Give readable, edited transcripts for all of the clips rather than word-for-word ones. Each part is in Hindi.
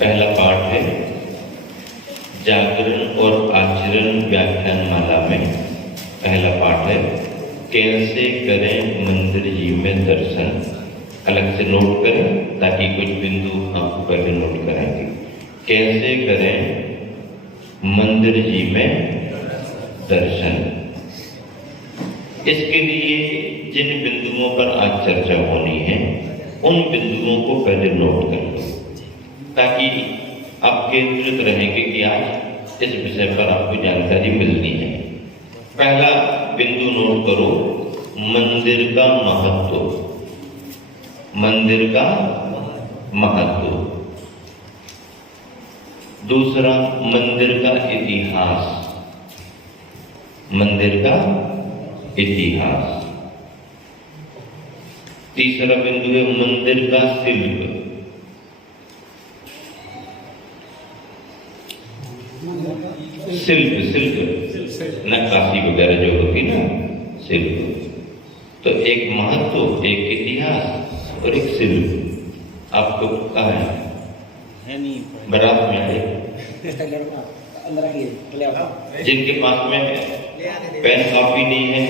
पहला पाठ है जागरण और आचरण व्याख्यान माला में। पहला पाठ है कैसे करें मंदिर जी में दर्शन। अलग से नोट करें ताकि कुछ बिंदु आपको पहले नोट कराएंगे। कैसे करें मंदिर जी में दर्शन। इसके लिए जिन बिंदुओं पर आज चर्चा होनी है उन बिंदुओं को पहले नोट कर लो ताकि आप केंद्रित रहेंगे कि आज इस विषय पर आपको जानकारी मिलनी है। पहला बिंदु नोट करो, मंदिर का महत्व। मंदिर का महत्व। दूसरा, मंदिर का इतिहास। मंदिर का इतिहास। तीसरा बिंदु है मंदिर का शिल्प। शिल्प नक्काशी वगैरह जो होती ना, शिल्प। तो एक महत्व, एक इतिहास और एक शिल्प। आपको कहाँ है? बारात में आए। जिनके पास में पेन कॉपी नहीं है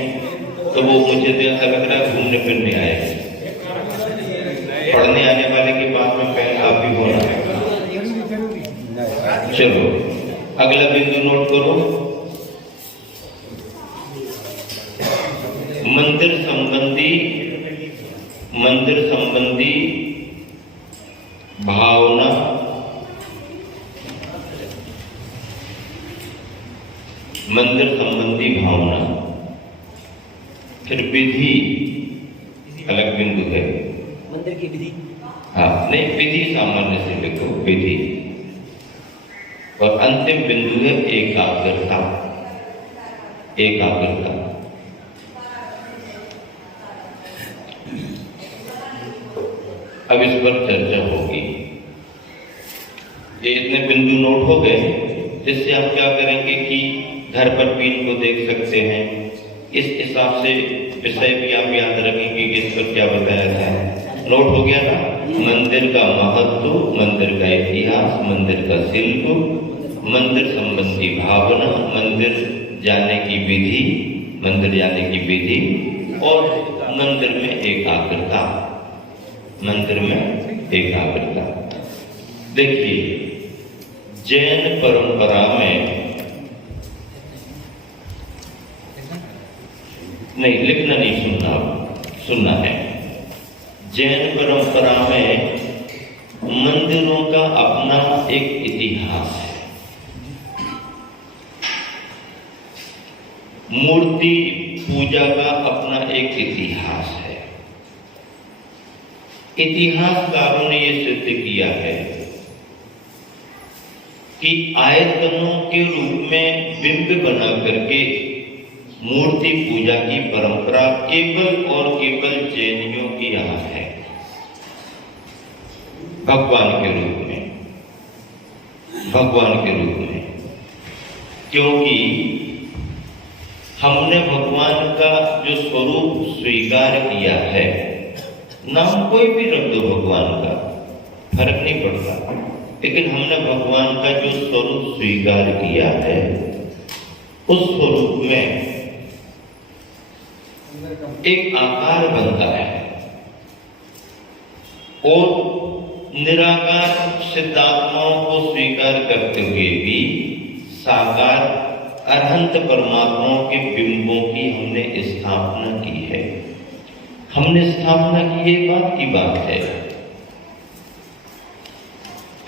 तो वो मुझे तो ऐसा लग रहा है घूमने फिरने आए। पढ़ने आने वाले के पास में पेन कॉपी होना। चलो अगला बिंदु नोट करो, मंदिर संबंधी भावना। मंदिर संबंधी भावना। फिर विधि, अलग बिंदु है। मंदिर की विधि। हाँ, नहीं, विधि सामान्य से लिखो, विधि। और अंतिम बिंदु है एकाग्रता। एकाग्रता। अब इस पर चर्चा होगी। ये इतने बिंदु नोट हो गए जिससे आप क्या करेंगे कि घर पर भी इनको देख सकते हैं। इस हिसाब से विषय भी आप याद रखेंगे कि इस पर क्या बताया था। नोट हो गया ना? मंदिर का महत्व, मंदिर का इतिहास, मंदिर का शिल्प, मंदिर संबंधी भावना, मंदिर जाने की विधि, मंदिर जाने की विधि और मंदिर में एकाग्रता। मंदिर में एकाग्रता। देखिए, जैन परंपरा में, नहीं लिखना नहीं, सुनना है। जैन परंपरा में मंदिरों का अपना एक इतिहास है। मूर्ति पूजा का अपना एक इतिहास है। इतिहासकारों ने यह सिद्ध किया है कि आयतनों के रूप में बिंब बना करके मूर्ति पूजा की परंपरा केवल और केवल जैनियों की यहां है। भगवान के रूप में, भगवान के रूप में। क्योंकि हमने भगवान का जो स्वरूप स्वीकार किया है, नाम कोई भी रख दो भगवान का, फर्क नहीं पड़ता, लेकिन हमने भगवान का जो स्वरूप स्वीकार किया है उस स्वरूप में एक आकार बनता है और निराकार सिद्धात्माओं को स्वीकार करते हुए भी साकार अनंत परमात्माओं के बिंबों की हमने स्थापना की है। हमने स्थापना की, ये बात की बात है।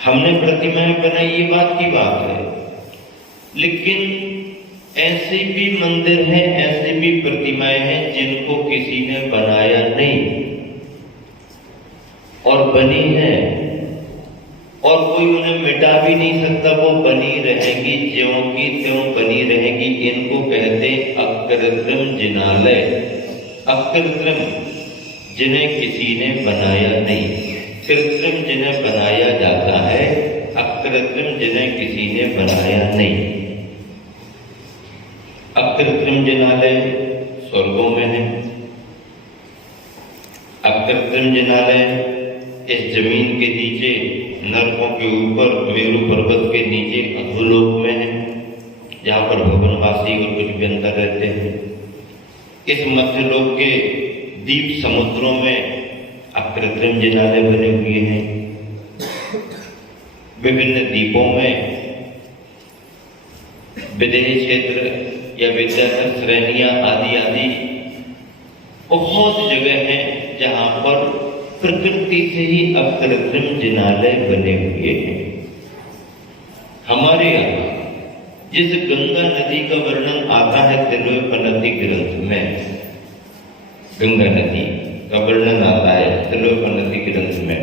हमने प्रतिमाएं बनाई, ये बात की बात है। लेकिन ऐसे भी मंदिर हैं, ऐसे भी प्रतिमाएं हैं जिनको किसी ने बनाया नहीं और बनी है और कोई उन्हें मिटा भी नहीं सकता। वो बनी रहेंगी, ज्यों की त्यों बनी रहेंगी। इनको कहते अकृत्रिम जिनालय। अकृत्रिम, जिन्हें किसी ने बनाया नहीं। कृत्रिम जिन्हें बनाया जाता है, अकृत्रिम जिन्हें किसी ने बनाया नहीं। अकृत्रिम जिनालय स्वर्गों में है। अकृत्रिम जिनालय इस जमीन के नीचे नरकों के ऊपर मेरु पर्वत के नीचे अधोलोक में है, जहाँ पर भवनवासी और कुछ व्यंतर रहते हैं। इस मध्यलोक के द्वीप समुद्रों में अकृत्रिम जिनालय बने हुए हैं। विभिन्न द्वीपों में विदेही क्षेत्र या विद्याधर श्रेणियां आदि आदि बहुत जगह हैं जहां पर प्रकृति से ही अकृत्रिम जिनालय बने हुए हैं। हमारे यहाँ जिस गंगा नदी का वर्णन आता है तिलोपनति ग्रंथ में, गंगा नदी का वर्णन आता है तिलोपनति ग्रंथ में,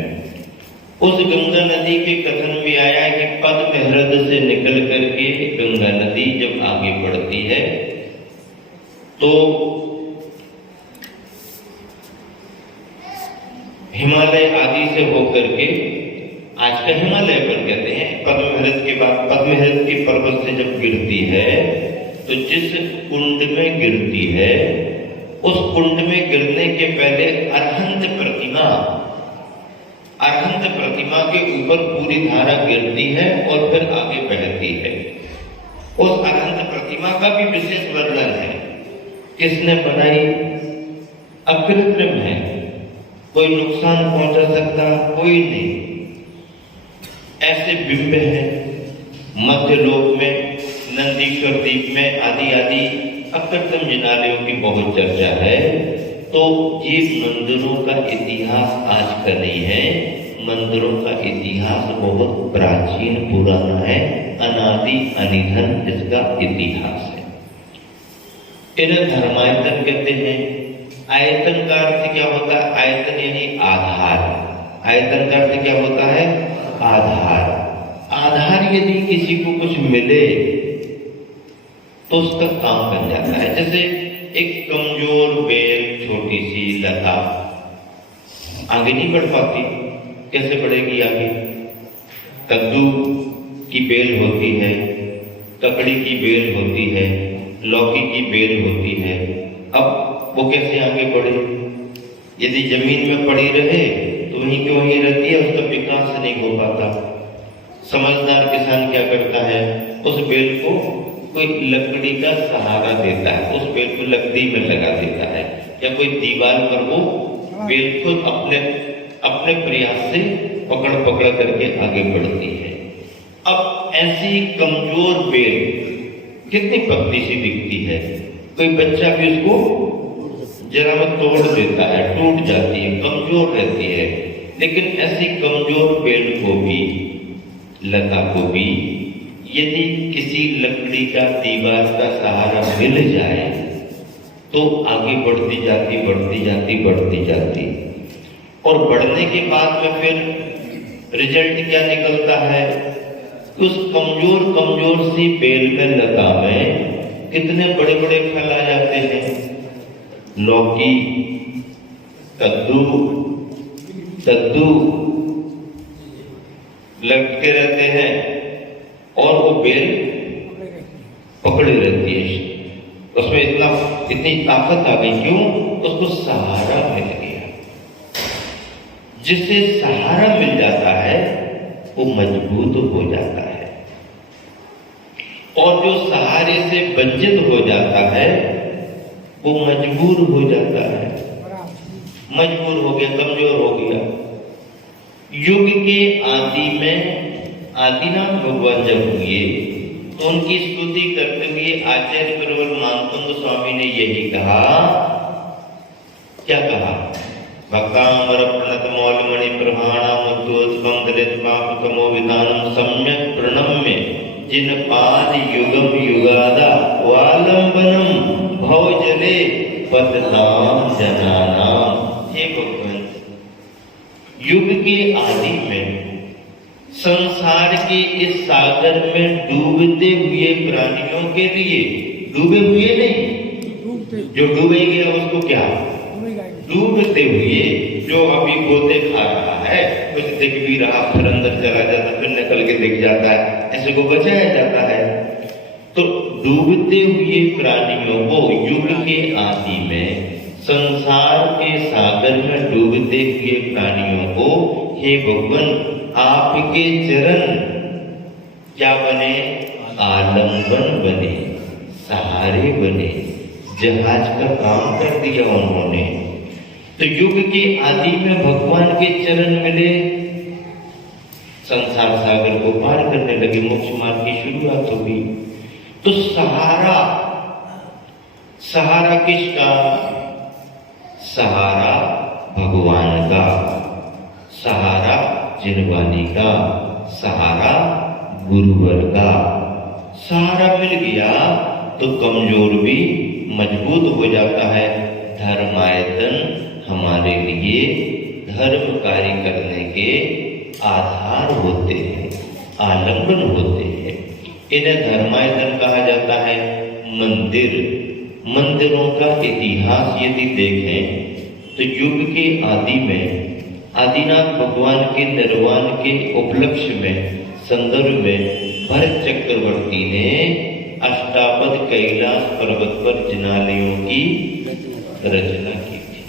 उस गंगा नदी के कथन में आया है कि पद्म हृदय से निकल करके गंगा नदी जब आगे बढ़ती है तो हिमालय आदि से होकर के, आज का हिमालय पर कहते हैं, पद्महृद के बाद पद्महृद के पर्वत से जब गिरती है तो जिस कुंड में गिरती है उस कुंड में गिरने के पहले अरहंत प्रतिमा के ऊपर पूरी धारा गिरती है और फिर आगे बहती है। उस अरहंत प्रतिमा का भी विशेष वर्णन है। किसने बनाई? अकृत्रिम है, कोई नुकसान पहुंचा सकता कोई नहीं। ऐसे बिंब है मध्यलोक में, नंदीश्वर द्वीप में आदि आदि अकृत्रिम जिनालयों की बहुत चर्चा है। तो ये मंदिरों का इतिहास आज का नहीं है, मंदिरों का इतिहास बहुत प्राचीन पुराना है, अनादि अनिधन इसका इतिहास है। इन्हें धर्मायतन कहते हैं। आयतन का अर्थ क्या होता है? आयतन यानी आधार। आयतन का अर्थ क्या होता है? आधार। आधार यदि किसी को कुछ मिले तो उसका काम बन जाता है। जैसे एक कमजोर बेल, छोटी सी लता आगे नहीं बढ़ पाती, कैसे बढ़ेगी आगे? कद्दू की बेल होती है, ककड़ी की बेल होती है, लौकी की बेल होती है, अब वो कैसे आगे बढ़े? यदि जमीन में पड़ी रहे तो वहीं की वहीं रहती है, उसका विकास नहीं हो पाता। समझदार किसान क्या करता है? उस बेल को कोई लकड़ी का सहारा देता है, उस बेल को लकड़ी में लगा देता है, या कोई दीवार पर वो बेल को अपने प्रयास से पकड़ करके आगे बढ़ती है। अब ऐसी कमजोर बेल कितनी पतली सी दिखती है, कोई बच्चा भी उसको जरा में तोड़ देता है, टूट जाती है, कमजोर रहती है। लेकिन ऐसी कमजोर बेल को भी, लता को भी यदि किसी लकड़ी का, दीवार का सहारा मिल जाए तो आगे बढ़ती जाती। और बढ़ने के बाद में फिर रिजल्ट क्या निकलता है? उस कमजोर सी बेल में, लता में कितने बड़े बड़े फल आ जाते हैं। लौकी, कद्दू लटके रहते हैं और वो बेल पकड़ी रहती है। उसमें इतनी ताकत आ गई। क्यों? उसको सहारा मिल गया। जिसे सहारा मिल जाता है वो मजबूत हो जाता है, और जो सहारे से वंचित हो जाता है वो मजबूर हो जाता है। मजबूर हो गया, कमजोर हो गया। युग के आदिनाथ भगवान जब हुए तो उनकी स्तुति करते हुए आचार्य प्रवर मानतंग स्वामी ने यही कहा। क्या कहा? भक्तांबर प्रणत मौलमणि प्रभाणा मुद्दोत्पम दलित पापतमो विधानम सम्यक प्रणम्य जिन पाद युगम युगादा वालंबनम भव जले पतताम जनानाम। हे भगवान, युग के आदि में संसार के इस सागर में डूबते हुए प्राणियों के लिए, डूबे हुए नहीं, जो डूबे गया उसको क्या? डूबते हुए। जो अभी गोते खा रहा है, कुछ दिख भी रहा, फिर अंदर चला जाता, फिर निकल के दिख जाता है, ऐसे को बचाया जाता है। तो डूबते हुए प्राणियों को युग के आदि में, संसार के सागर में डूबते हुए प्राणियों को हे भगवान आपके चरण क्या बने, आलंबन बने, सहारे बने, जहाज का काम कर दिया उन्होंने। तो युग के आदि में भगवान के चरण मिले, संसार सागर को पार करने लगे, मोक्ष मार्ग की शुरुआत हो गई। तो सहारा, सहारा किसका, सहारा भगवान का, सहारा जिनवानी का, सहारा गुरुवर का। सहारा मिल गया तो कमजोर भी मजबूत हो जाता है। धर्मायतन हमारे लिए धर्म कार्य करने के आधार होते हैं, आलंबन होते हैं। इन्हें धर्मायतन कहा जाता है। मंदिर, मंदिरों का इतिहास यदि देखें तो युग के आदि में आदिनाथ भगवान के निर्वाण के उपलक्ष्य में, संदर्भ में भरत चक्रवर्ती ने अष्टापद कैलाश पर्वत पर जिनालयों की रचना की थी।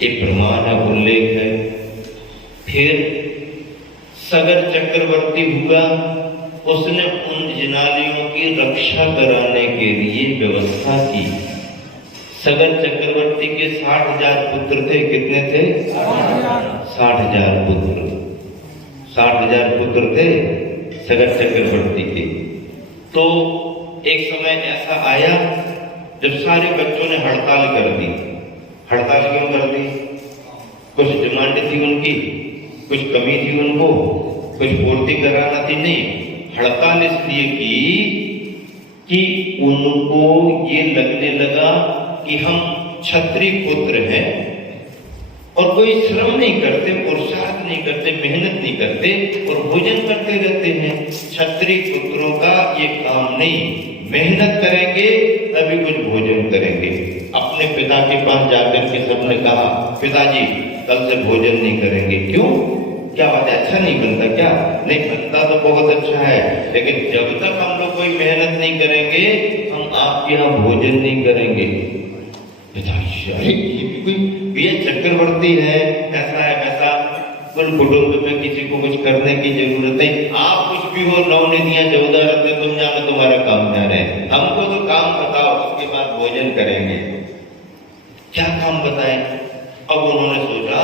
ये प्रमाण है, उल्लेख है। फिर सगर चक्रवर्ती हुआ, उसने उन जिनालयों की रक्षा कराने के लिए व्यवस्था की। सगर चक्रवर्ती के 60,000 पुत्र थे। कितने थे? 60,000 पुत्र। 60,000 पुत्र थे सगर चक्रवर्ती के। तो एक समय ऐसा आया जब सारे बच्चों ने हड़ताल कर दी। हड़ताल क्यों कर दी? कुछ डिमांड थी उनकी, कुछ कमी थी उनको, कुछ पूर्ति कराना थी। नहीं, हड़ताल इसलिए की कि उनको ये लगने लगा कि हम क्षत्रिय पुत्र हैं और कोई श्रम नहीं करते, पुरुषार्थ नहीं करते, मेहनत नहीं करते और भोजन करते रहते हैं। क्षत्रिय पुत्रों का ये काम नहीं, मेहनत करेंगे तभी कुछ भोजन करेंगे। अपने पिता के पास जाकर के सबने कहा, पिताजी कल से भोजन नहीं करेंगे। क्यों? क्या बात है, अच्छा नहीं बनता क्या? नहीं, बनता तो बहुत अच्छा है, लेकिन जब तक हम लोग कोई मेहनत नहीं करेंगे हम आपके यहाँ भोजन नहीं करेंगे। ये चक्रवर्ती है, ऐसा है वैसा, कुल कुटुंब में किसी को कुछ करने की जरूरत नहीं। आप कुछ भी हो, 9 निधियां 14 रखते, तुम जानो तुम्हारा काम क्या है। हमको तो काम बताओ, उसके बाद भोजन करेंगे। क्या काम बताएं? अब उन्होंने सोचा,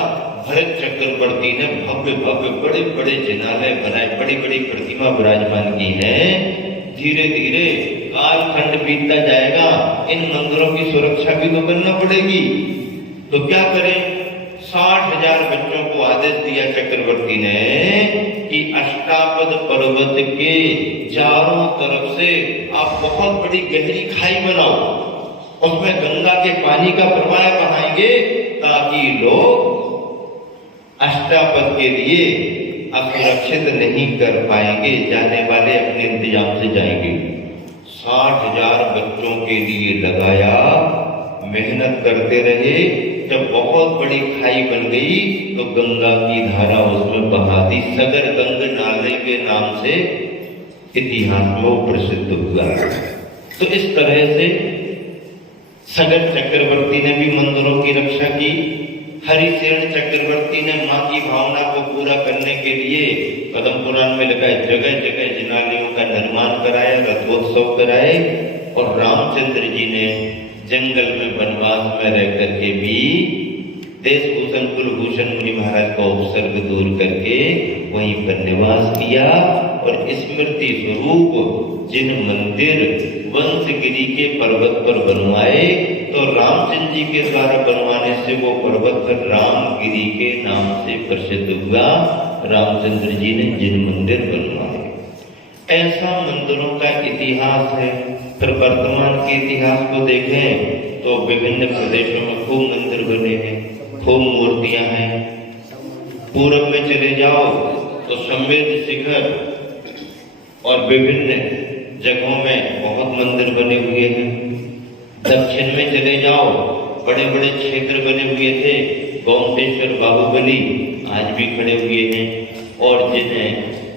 भरत चक्रवर्ती ने भव्य भव्य बड़े बड़े जिनालय बनाए, बड़ी बड़ी प्रतिमा विराजमान की है। धीरे धीरे कालखंड बीतता जाएगा, इन मंदिरों की सुरक्षा भी तो करना पड़ेगी। तो क्या करें? 60,000 बच्चों को आदेश दिया चक्रवर्ती ने कि अष्टापद पर्वत के चारों तरफ से आप बहुत बड़ी गहरी खाई बनाओ, उसमें गंगा के पानी का प्रवाह बनाएंगे ताकि लोग अष्टापद के लिए असुरक्षित नहीं कर पाएंगे, जाने वाले अपने इंतजाम से जाएंगे। 60,000 बच्चों के लिए लगाया, मेहनत करते रहे। जब बहुत बड़ी खाई बन गई तो गंगा की धारा उसमें बहा दी। सगर गंग नाले के नाम से इतिहास में वो प्रसिद्ध हुआ। तो इस तरह से सगर चक्रवर्ती ने भी मंदिरों की रक्षा की। हरिसेन चक्रवर्ती ने मां की भावना को पूरा करने के लिए पद्म पुराण में लिखा है, जगह जगह जिनालयों का निर्माण कराया, रथोत्सव कराए। और रामचंद्र जी ने जंगल में वनवास में रह करके भी देश भूषण कुलभूषण मुनि महाराज का उपसर्ग दूर करके वहीं पर निवास किया। और स्मृति स्वरूप जिन मंदिर वंशगिरी के पर्वत पर बनवाए, तो रामचंद्र जी के द्वारा बनवाने से वो पर्वत पर रामगिरी के नाम से प्रसिद्ध हुआ। रामचंद्र जी ने जिन मंदिर बनवाए, ऐसा मंदिरों का इतिहास है। फिर वर्तमान के इतिहास को देखें तो विभिन्न प्रदेशों में खूब मंदिर बने हैं, खूब मूर्तियां हैं। पूरब में चले जाओ तो संवेद शिखर और विभिन्न जगहों में बहुत मंदिर बने हुए हैं। दक्षिण में चले जाओ, बड़े बड़े क्षेत्र बने हुए थे। गोमटेश्वर, बाहुबली आज भी खड़े हुए हैं। और जिन्हें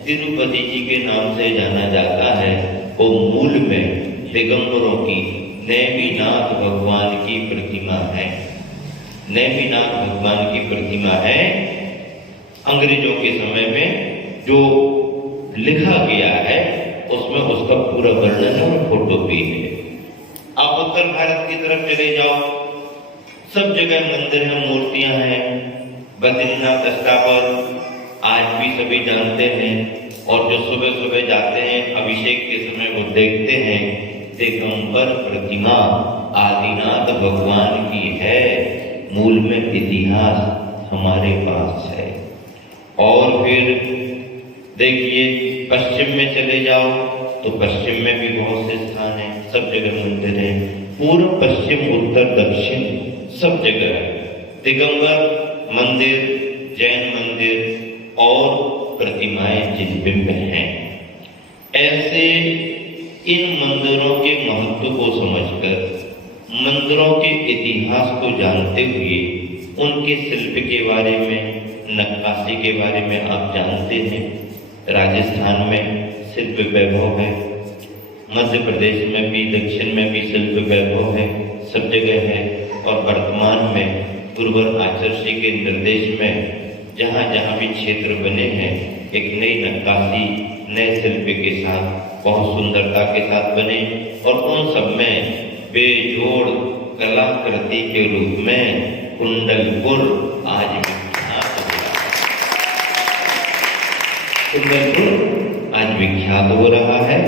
तिरुपति जी के नाम से जाना जाता है, वो मूल में दिगंबरों की नेमिनाथ भगवान की प्रतिमा है। नेमिनाथ भगवान की प्रतिमा है। अंग्रेजों के समय में जो लिखा गया है उसमें उसका पूरा वर्णन और फोटो भी है। आप उत्तर भारत की तरफ चले जाओ, सब जगह मंदिर हैं, मूर्तियां हैं। बद्रीनाथ स्थावर आज भी सभी जानते हैं, और जो सुबह सुबह जाते हैं अभिषेक के समय वो देखते हैं दिगंबर प्रतिमा आदिनाथ भगवान की है। मूल में इतिहास हमारे पास है। और फिर देखिए पश्चिम में चले जाओ तो पश्चिम में भी बहुत से स्थान हैं, सब जगह मंदिर हैं। पूर्व पश्चिम उत्तर दक्षिण सब जगह दिगंबर मंदिर, जैन मंदिर और प्रतिमाएं जिनबिंब हैं। ऐसे इन मंदिरों के महत्व को समझकर, मंदिरों के इतिहास को जानते हुए, उनके शिल्प के बारे में, नक्काशी के बारे में आप जानते हैं। राजस्थान में शिल्प वैभव है, मध्य प्रदेश में भी, दक्षिण में भी शिल्प वैभव है, सब जगह है। और वर्तमान में गुरुवर आचार्य जी के निर्देश में जहाँ जहाँ भी क्षेत्र बने हैं, एक नई नक्काशी नए शिल्प के साथ बहुत सुंदरता के साथ बने, और उन सब में बेजोड़ कलाकृति के रूप में कुंडलपुर आज कुंडलपुर आज विख्यात हो रहा है।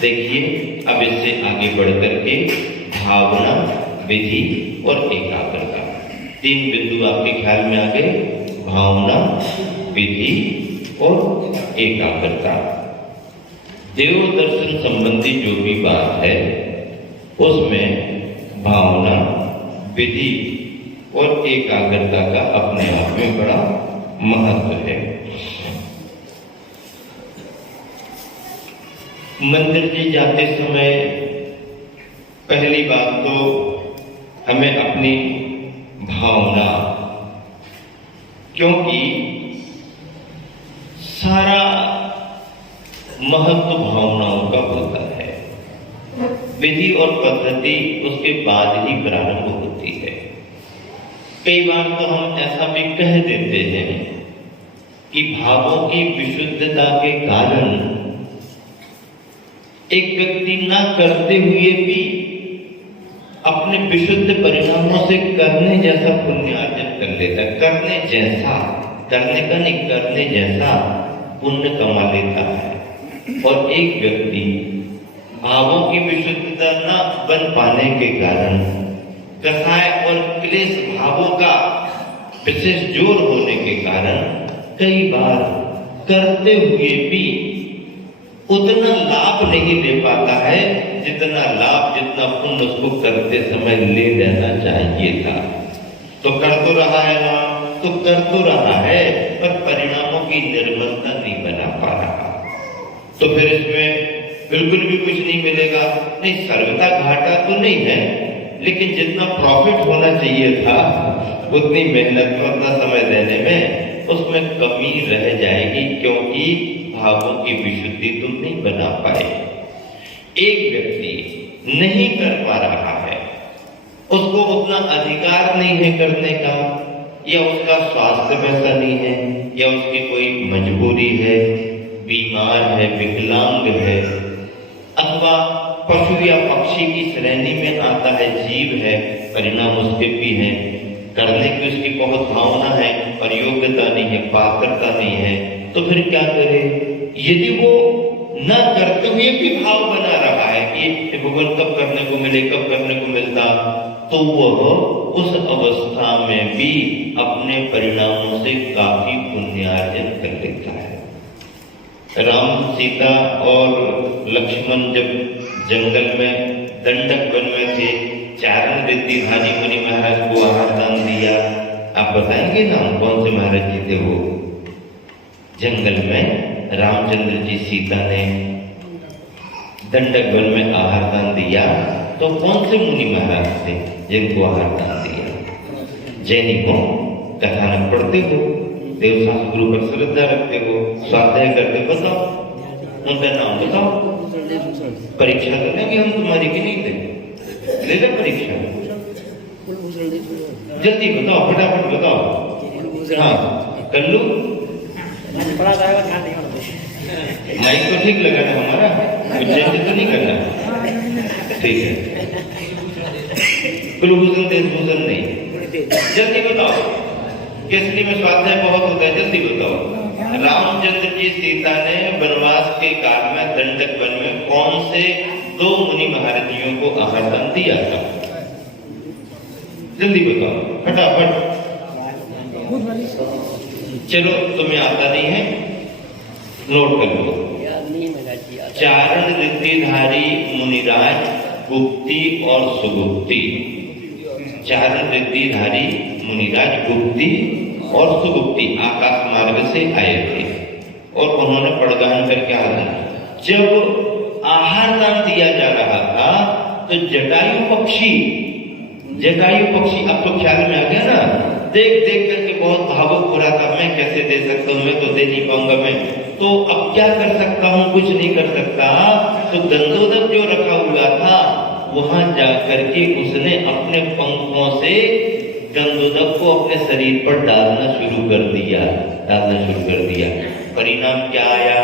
देखिए अब इससे आगे बढ़ करके भावना, विधि और एकाग्रता, 3 बिंदु आपके ख्याल में आ गए। भावना, विधि और एकाग्रता। देव दर्शन संबंधी जो भी बात है उसमें भावना, विधि और एकाग्रता का अपने आप में बड़ा महत्व है। मंदिर जी जाते समय पहली बात तो हमें अपनी भावना, क्योंकि सारा महत्व भावनाओं का होता है। विधि और पद्धति उसके बाद ही प्रारंभ होती है। कई बार तो हम ऐसा भी कह देते हैं कि भावों की विशुद्धता के कारण एक व्यक्ति ना करते हुए भी अपने विशुद्ध परिणामों से करने जैसा पुण्य अर्जन कर लेता है। करने जैसा, करने का नहीं, करने जैसा पुण्य कमा लेता है। और एक व्यक्ति भावों की विशुद्धता न बन पाने के कारण, कसाय और क्लेश भावों का विशेष जोर होने के कारण कई बार करते हुए भी उतना लाभ नहीं ले पाता है जितना लाभ, जितना पुण्य उसको करते समय ले लेना चाहिए था। तो कर तो रहा है ना, तो कर तो रहा है, पर परिणामों की निर्मलता नहीं बना पा रहा। तो फिर इसमें बिल्कुल भी कुछ नहीं मिलेगा। नहीं, सर्वथा घाटा तो नहीं है, लेकिन जितना प्रॉफिट होना चाहिए था उतनी मेहनत में, उतना समय देने में उसमें कमी रह जाएगी, क्योंकि भावों की विशुद्धि तुम नहीं बना पाए। एक व्यक्ति नहीं कर पा रहा है, उसको उतना अधिकार नहीं है करने का, या उसका स्वास्थ्य वैसा नहीं है, या उसकी कोई मजबूरी है, बीमार है, विकलांग है, अथवा पशु या पक्षी की श्रेणी में आता है, जीव है, परिणाम उसके भी हैं, करने की उसकी बहुत भावना है और योग्यता नहीं है, पात्रता नहीं है, तो फिर क्या करे? यदि वो न करते हुए भी भाव बना रहा है कि भगवान कब करने को मिले, कब करने को मिलता, तो वह उस अवस्था में भी अपने परिणामों से काफी पुण्यार्जन कर लेता है। राम, सीता और लक्ष्मण जब जंगल में दंडक वन में थे, चारण रिद्धिधारी मुनि महाराज को आहार दान दिया। आप बताएंगे नाम कौन से महाराज जी थे वो? जंगल में रामचंद्र जी सीता ने दंडक वन में आहार दान दिया, तो कौन से मुनि महाराज थे जिनको आहार दान दिया? जैनिकों कथानक पढ़ते हो, देवशास्त्र गुरु पर श्रद्धा रखते हो, स्वाध्याय करते, बताओ उनका नाम बताओ। परीक्षा कर लेंगे हम तुम्हारी की नहीं दे, ले लो परीक्षा, जल्दी बताओ, फटाफट बताओ। हाँ, कल्लू माइक तो ठीक लगा ना हमारा, कुछ चेंज तो नहीं करना, ठीक है। कुलभूषण देशभूषण नहीं, जल्दी बताओ, केसरी में स्वाध्याय बहुत होता है, जल्दी बताओ। रामचंद्र जी सीता ने वनवास के काल में दंडक वन में कौन से 2 मुनि महारथियों को आहार दिया था? जल्दी बताओ फटाफट। चलो तुम्हें आता नहीं है, नोट कर लो। चारण रिद्धिधारी मुनिराज गुप्ती और सुगुप्ती। चारण रिद्धिधारी मुनिराज गुप्ती और सुगुप्ती आकाश मार्ग से आए थे और उन्होंने पड़गान करके आया। जब आहार दान दिया जा रहा था तो जटायु पक्षी अब तो ख्याल में आ गया ना, देख करके बहुत भावुक हो रहा था, मैं कैसे दे सकता हूँ, मैं तो दे नहीं पाऊंगा, मैं तो अब क्या कर सकता हूँ, कुछ नहीं कर सकता। तो गंधोदक जो रखा हुआ था वहां जाकर के उसने अपने पंखों से गंधोदक को अपने शरीर पर डालना शुरू कर दिया। परिणाम क्या आया?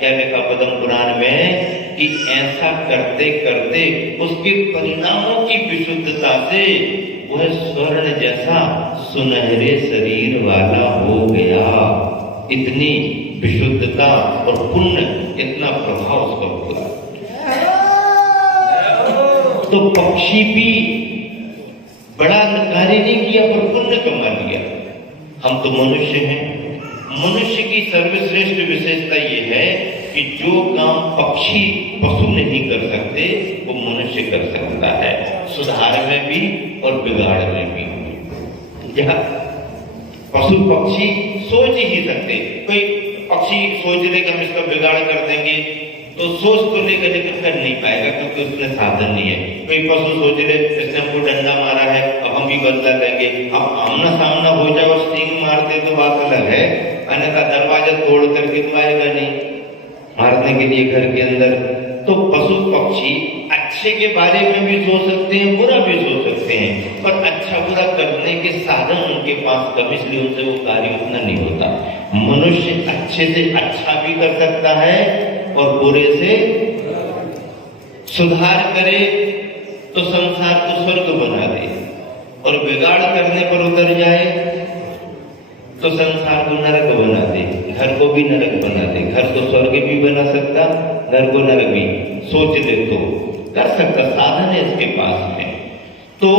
क्या लिखा पद्म पुराण में कि ऐसा करते करते उसके परिणामों की विशुद्धता से वह स्वर्ण जैसा सुनहरे शरीर वाला हो गया। इतनी विशुद्धता और पुण्य, इतना प्रभाव उसका हुआ। तो पक्षी भी बड़ा कार्य नहीं किया पर पुण्य कमा लिया। हम तो मनुष्य हैं। मनुष्य की सर्वश्रेष्ठ विशेषता ये है कि जो काम पशु नहीं कर सकते वो मनुष्य कर सकता है, सुधार में भी और बिगाड़ में भी। क्या पशु पक्षी सोच ही सकते? कोई पक्षी सोच ले कि हम इसका बिगाड़ कर देंगे तो सोच तो लेकर लेकर कर नहीं पाएगा क्योंकि उसमें साधन नहीं है। कोई पशु सोच ले इसने हमको डंडा मारा है अब हम भी बदला लेंगे, अब आमना सामना हो जाए और स्टिंग मारते तो बात अलग है, अन्यथा दरवाजा तोड़ करके तो आएगा नहीं मारने के लिए घर के अंदर। तो पशु पक्षी अच्छे के बारे में भी सोच सकते हैं, बुरा भी सोच सकते हैं, पर अच्छा बुरा करने के साधन उनके पास कम, इसलिए उनसे वो कार्य उतना नहीं होता। मनुष्य अच्छे से अच्छा भी कर सकता है और बुरे से सुधार करे तो संसार को स्वर्ग बना दे, और बिगाड़ करने पर उतर जाए तो संसार को नरक बना दे, घर को भी नरक बना दे। घर को स्वर्ग भी बना सकता, घर को नरक भी सोच ले तो कर सकता, साधन है इसके पास में। तो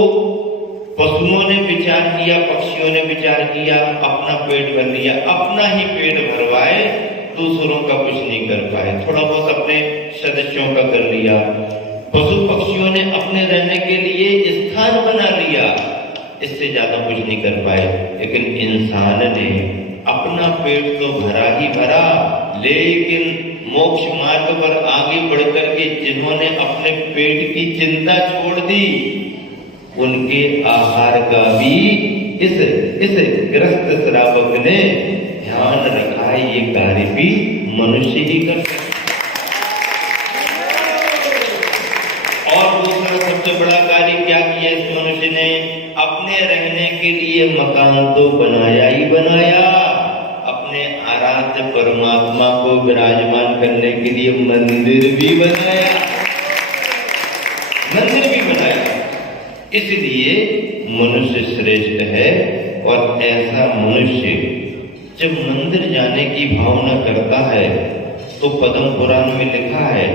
पशुओं ने विचार किया, पक्षियों ने विचार किया, अपना पेट भर लिया, अपना ही पेट भरवाए, दूसरों का कुछ नहीं कर पाए, थोड़ा बहुत अपने सदस्यों का कर लिया। पशु पक्षियों ने अपने रहने के लिए स्थान बना लिया, इससे ज्यादा कुछ नहीं कर पाए। लेकिन इंसान ने अपना पेट तो भरा ही भरा, लेकिन मोक्ष मार्ग पर आगे बढ़कर के जिन्होंने अपने पेट की चिंता छोड़ दी, उनके आहार का भी इस ग्रस्त श्रावक ने ध्यान रखा है। ये कार्य भी मनुष्य ही कर सकता। और दूसरा सबसे बड़ा कार्य क्या किया इस मनुष्य ने? अपने रहने के लिए मकान तो बनाया ही बनाया, अपने आराध्य परमात्मा को विराजमान करने के लिए मंदिर भी बनाया। इसलिए मनुष्य श्रेष्ठ है। और ऐसा मनुष्य जब मंदिर जाने की भावना करता है तो पद्म पुराण में लिखा है,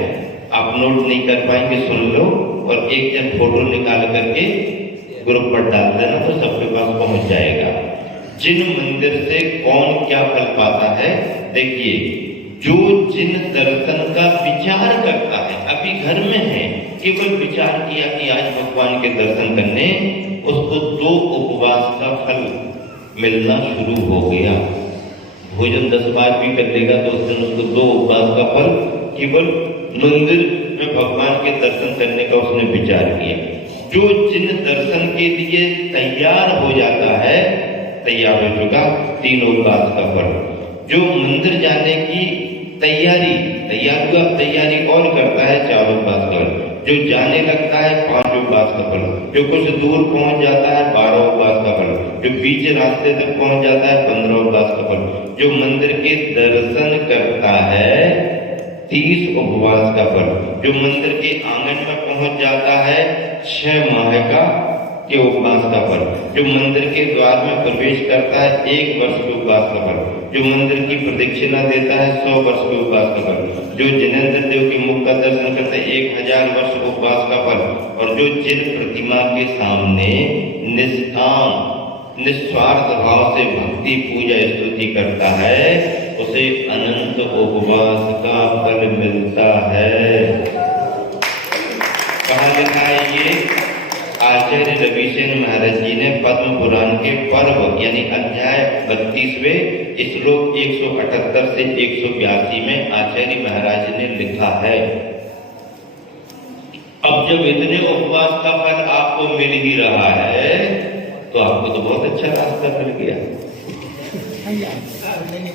आप नोट नहीं कर पाएंगे, सुन लो, और एक जन फोटो निकाल करके ग्रुप पर डाल देना तो सबके पास पहुंच जाएगा। जिन मंदिर से कौन क्या फल पाता है, देखिए, जो जिन दर्शन का विचार करता है, अभी घर में है, केवल विचार किया कि आज भगवान के दर्शन करने, उसको 2 उपवास का फल मिलना शुरू हो गया। भोजन 10 बार भी कर लेगा तो उस दिन उसको 2 उपवास का फल, केवल मंदिर में भगवान के दर्शन करने का उसने विचार किया। जो जिन दर्शन के लिए तैयार हो जाता है, तैयार हो चुका, 3 उपवास का फल। जो मंदिर जाने की तैयार हुआ, तैयारी और करता है, 4 उपवास का फल। जो जाने लगता है, 5 उपवास का फल। जो कुछ दूर पहुंच जाता है, 12 उपवास का फल। जो बीच रास्ते तक पहुंच जाता है 15 उपवास का फल, जो मंदिर के दर्शन करता है 30 उपवास का फल, जो मंदिर के आंगन में पहुंच जाता है 6 माह का के उपवास का फल, जो मंदिर के द्वार में प्रवेश करता है 1 वर्ष के उपवास का फल, जो मंदिर की प्रदक्षिणा देता है 100 वर्ष के उपवास का फल, जो जिनेंद्र देव के मुख का दर्शन करता है 1000 वर्ष उपवास का फल, और जो जिन प्रतिमा के सामने निष्काम निस्वार्थ भाव से भक्ति पूजा स्तुति करता है उसे अनंत उपवास का फल मिलता है। कहाँ लिखा है ये? आचार्य रविसेन महाराज जी ने पद्म पुराण के पर्व यानी अध्याय 32वें श्लोक 178 से 182 में आचार्य महाराज ने लिखा है। अब जब इतने उपवास का फल आपको मिल ही रहा है तो आपको तो बहुत अच्छा रास्ता मिल गया।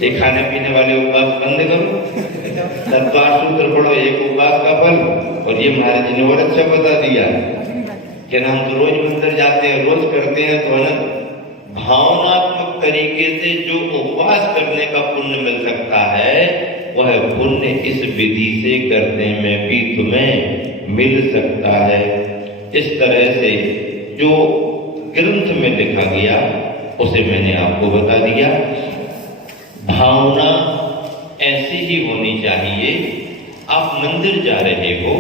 ये खाने पीने वाले उपवास बंद करो, 7 सूत्र पढ़ो, 1 उपवास का फल। और ये महाराज जी ने और अच्छा बता दिया कि हम तो रोज मंदिर जाते हैं, रोज करते हैं, तो ना भावनात्मक तरीके से जो उपवास करने का पुण्य मिल सकता है वह पुण्य इस विधि से करने में भी तुम्हें मिल सकता है। इस तरह से जो ग्रंथ में लिखा गया उसे मैंने आपको बता दिया। भावना ऐसी ही होनी चाहिए। आप मंदिर जा रहे हो,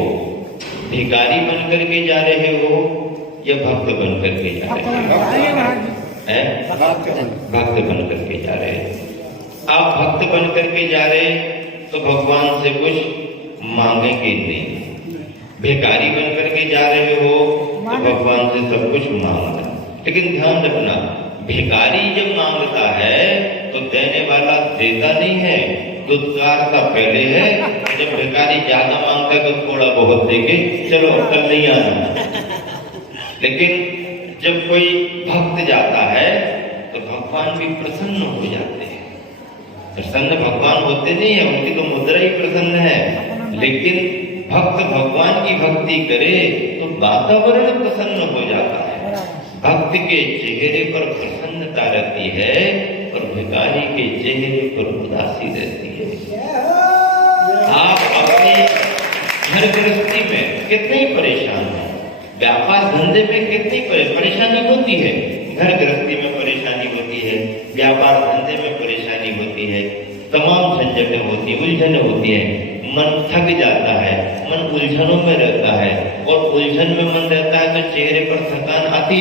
भिखारी बन करके जा रहे हो या भक्त बन करके जा रहे हो? भक्त बन करके जा रहे हो। आप भक्त बन करके जा रहे तो भगवान से कुछ मांगेंगे नहीं। भिखारी बन करके जा रहे हो तो भगवान से सब कुछ मांगना। लेकिन ध्यान रखना, भिखारी जब मांगता है तो देने वाला देता नहीं है, दुत्कारता पहले है। जब भिखारी ज्यादा मांगता है तो थोड़ा बहुत देके चलो कल नहीं आना। लेकिन जब कोई भक्त जाता है तो भगवान भी प्रसन्न हो जाते हैं। प्रसन्न भगवान होते नहीं है, उनकी तो मुद्रा ही प्रसन्न है। लेकिन भक्त भगवान की भक्ति करे तो वातावरण प्रसन्न हो जाता है। भक्त के चेहरे पर प्रसन्नता रहती है और भिखारी के चेहरे पर उदासी रहती है। आप अपने घर गृहस्थी में कितने ही परेशान हैं, व्यापार धंधे में कितनी परेशानी होती है। घर गृहस्थी में परेशानी होती है, व्यापार धंधे में परेशानी होती है, तमाम झंझटें होती है, उलझनें होती है। मन थक जाता है, मन उलझनों में रहता है, और उलझन में मन रहता है तो चेहरे पर थकान आती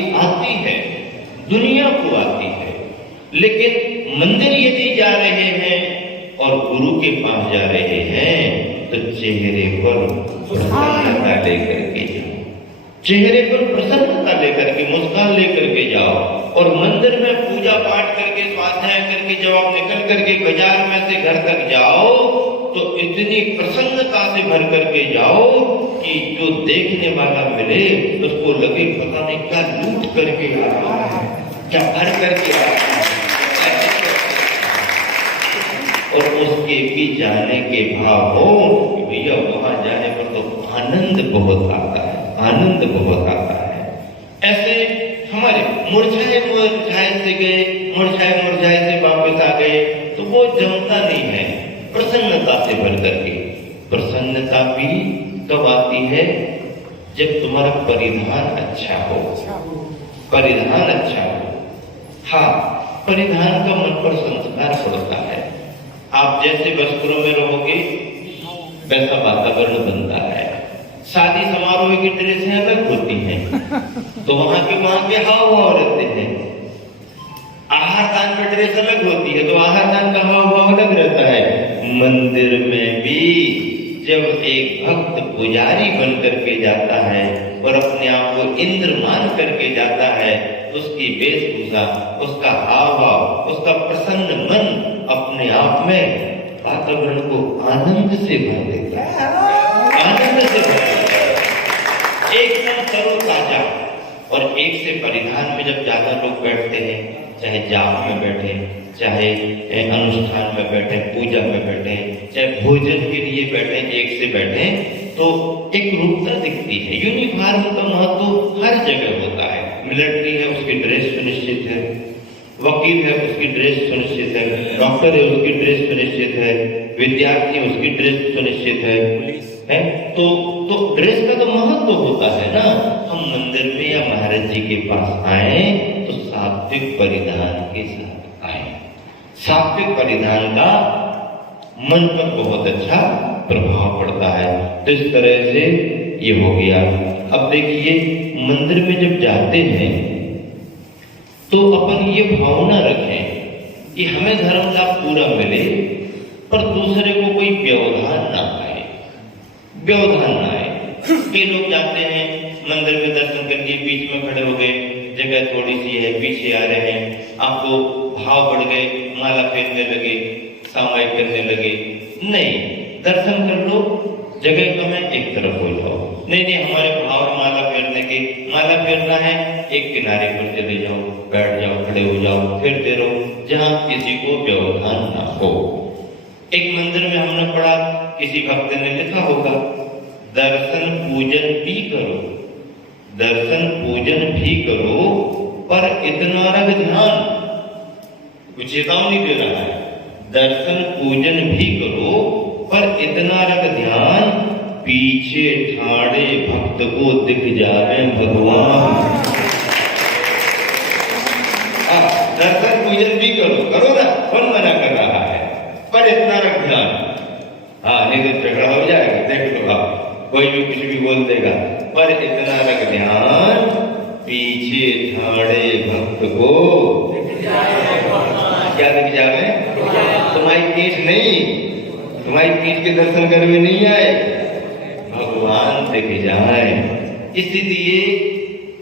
है, दुनिया को आती है। लेकिन मंदिर यदि जा रहे हैं और गुरु के पास जा रहे हैं तो चेहरे पर प्रसन्नता लेकर के जाओ, चेहरे पर प्रसन्नता लेकर के, मुस्कान लेकर के जाओ। और मंदिर में पूजा पाठ करके, स्वाध्याय करके जब आप निकल करके बाजार में से घर तक जाओ तो इतनी प्रसन्नता से भर करके जाओ कि जो देखने वाला मिले उसको लगे पता नहीं क्या लूट करके आया है, क्या भर करके आया है। और उसके भी जाने के भाव हो कि भैया वहां जाने पर तो आनंद बहुत आता है, आनंद बहुत आता है। ऐसे हमारे मुरझाए से गए, मुरझाए से वापस आ गए तो वो जमता नहीं है। प्रसन्नता से भर करके, प्रसन्नता भी कब आती है? जब तुम्हारा परिधान अच्छा हो, परिधान अच्छा हो। हाँ, परिधान का मन पर संस्कार पड़ता है। आप जैसे वस्त्रों में रहोगे वैसा वातावरण बनता है। शादी समारोह की ड्रेसें अलग होती हैं तो वहां के हाव भाव रहते हैं। आहार दान में ड्रेस अलग होती है तो आहार दान का हाव भाव अलग रहता है। मंदिर में भी जब एक भक्त पुजारी बन करके जाता है और अपने आप को इंद्र मान करके जाता है, उसकी वेशभूषा, उसका हाव भाव, उसका प्रसन्न मन अपने आप में वातावरण को आनंद से भर देता है, आनंद से भर देता है, एकदम तरोताजा। और एक से परिधान में जब ज्यादा लोग बैठते हैं, चाहे जाप में बैठे, चाहे अनुष्ठान में बैठे, पूजा में बैठे, चाहे भोजन के लिए बैठे, एक से बैठे, तो एक रूपता दिखती है। यूनिफॉर्म का महत्व हर जगह होता है। मिलिट्री है, उसकी ड्रेस सुनिश्चित है, वकील है उसकी ड्रेस सुनिश्चित है, डॉक्टर है उसकी ड्रेस सुनिश्चित है, विद्यार्थी है उसकी ड्रेस सुनिश्चित है तो ड्रेस का तो महत्व होता है ना। हम मंदिर में या महाराज जी के पास आए तो सात्विक परिधान के साथ आए। सात्विक परिधान का मन पर बहुत अच्छा प्रभाव पड़ता है। तो इस तरह से ये हो गया। अब देखिए मंदिर में जब जाते हैं तो अपन ये भावना रखें कि हमें धर्म लाभ पूरा मिले पर दूसरे को कोई व्यवधान ना आए, व्यवधान ना आए। कई लोग जाते हैं मंदिर में दर्शन करके बीच में खड़े हो गए, जगह थोड़ी सी है, पीछे आ रहे हैं, आपको भाव बढ़ गए, माला फेरने लगे, सामायिक करने लगे। नहीं, दर्शन कर लो, जगह कम है, एक तरफ हो जाओ। नहीं हमारे भाव माला फेरने के, माला फेरना है एक किनारे पर चले जाओ, बैठ जाओ, खड़े हो जाओ, फेरते रहो जहां किसी को व्यवधान ना हो। एक मंदिर में हमने पढ़ा, किसी भक्त ने लिखा होगा, दर्शन पूजन भी करो, दर्शन पूजन भी करो पर इतना रख ध्यान, चेतावनी दे रहा है, दर्शन पूजन भी करो पर इतना रख ध्यान, पीछे ठाड़े भक्त को दिख जावे भगवान। दर्शन पूजन भी करो ना, कौन मना कर रहा है, पर इतना रख ध्यान। नहीं तो झगड़ा हो जाएगा, देख लो आप, कोई भी कुछ भी बोल देगा, पर इतना रख ध्यान, पीछे ठाड़े भक्त को क्या दिख जावे, तुम्हारी पीठ नहीं, तुम्हारी पीठ के दर्शन करने नहीं आए, भगवान दिख जाए। इसलिए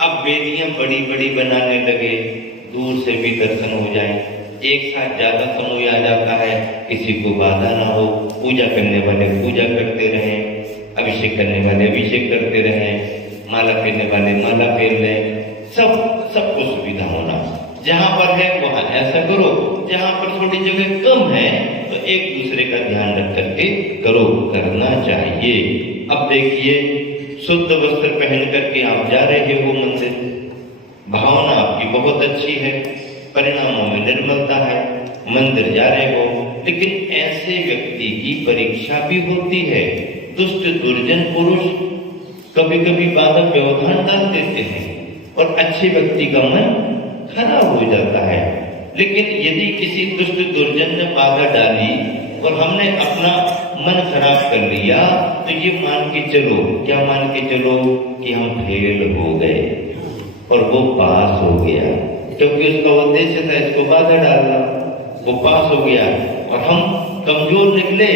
अब वेदियां बड़ी बड़ी बनाने लगे, दूर से भी दर्शन हो जाए, एक साथ ज्यादा समूह आ जाता है, किसी को बाधा ना हो, पूजा करने वाले पूजा करते रहें, अभिषेक करने वाले अभिषेक करते रहें, माला फेरने वाले माला फेर लें, सबको सुविधा होना। जहां पर है वहां ऐसा करो, जहां पर थोड़ी जगह कम है तो एक दूसरे का ध्यान रख करके करो, करना चाहिए। अब देखिए, शुद्ध वस्त्र पहन करके आप जा रहे हो मंदिर, भावना आपकी बहुत अच्छी है, परिणामों में निर्मलता है, मंदिर जा रहे हो, लेकिन ऐसे व्यक्ति की परीक्षा भी होती है। दुष्ट दुर्जन पुरुष कभी कभी बाधा व्यवधान डाल देते हैं और अच्छे व्यक्ति का मन खराब हो जाता है। लेकिन यदि किसी दुष्ट दुर्जन ने बाधा डाली और हमने अपना मन खराब कर लिया तो ये मान के चलो, क्या मान के चलो कि हम फेल हो गए और वो पास हो गया, क्योंकि उसका उद्देश्य था इसको बाधा डालना, वो पास हो गया। और हम कमजोर निकले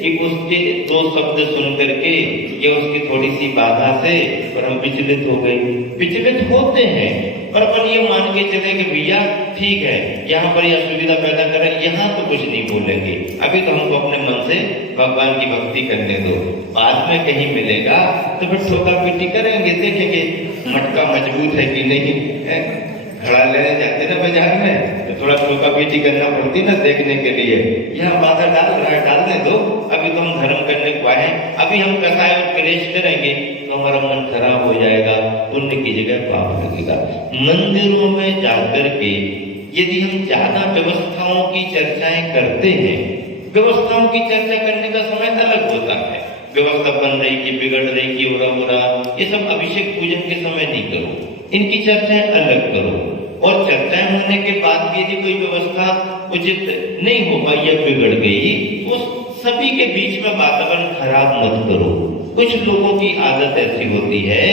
कि उसके दो शब्द सुन करके या उसकी थोड़ी सी बाधा से पर हम विचलित हो गए। विचलित होते हैं पर अपन ये मान के चले कि भैया ठीक है, यहाँ पर यह सुविधा पैदा करें, यहाँ तो कुछ नहीं बोलेंगे, अभी तो हमको अपने मन से भगवान की भक्ति करने दो, बाद में कहीं मिलेगा तो फिर ठोका पीटी करेंगे, देखेंगे मटका मजबूत है कि नहीं है। घड़ा लेने जाते ना बाजार में तो थोड़ा ठोका पीटी करना पड़ती ना देखने के लिए, यहाँ बाधा डाल रहा है, डालने दो, अभी तो हम धर्म करने को आए, अभी हम कसाय और क्लेश करेंगे तो हमारा मन खराब हो जाएगा, पुण्य की जगह पाप लगेगा। मंदिरों में जाकर के यदि हम ज्यादा व्यवस्थाओं की चर्चाएं करते हैं, व्यवस्थाओं की चर्चा करने का समय अलग होता है, व्यवस्था बन रही कि बिगड़ रही कि हो रहा, ये सब अभिषेक पूजन के समय नहीं करो, इनकी चर्चाएं अलग करो। और चर्चाएं होने के बाद भी यदि कोई व्यवस्था उचित नहीं हो पाई या बिगड़ गई तो सभी के बीच में वातावरण खराब मत करो। कुछ लोगों की आदत ऐसी होती है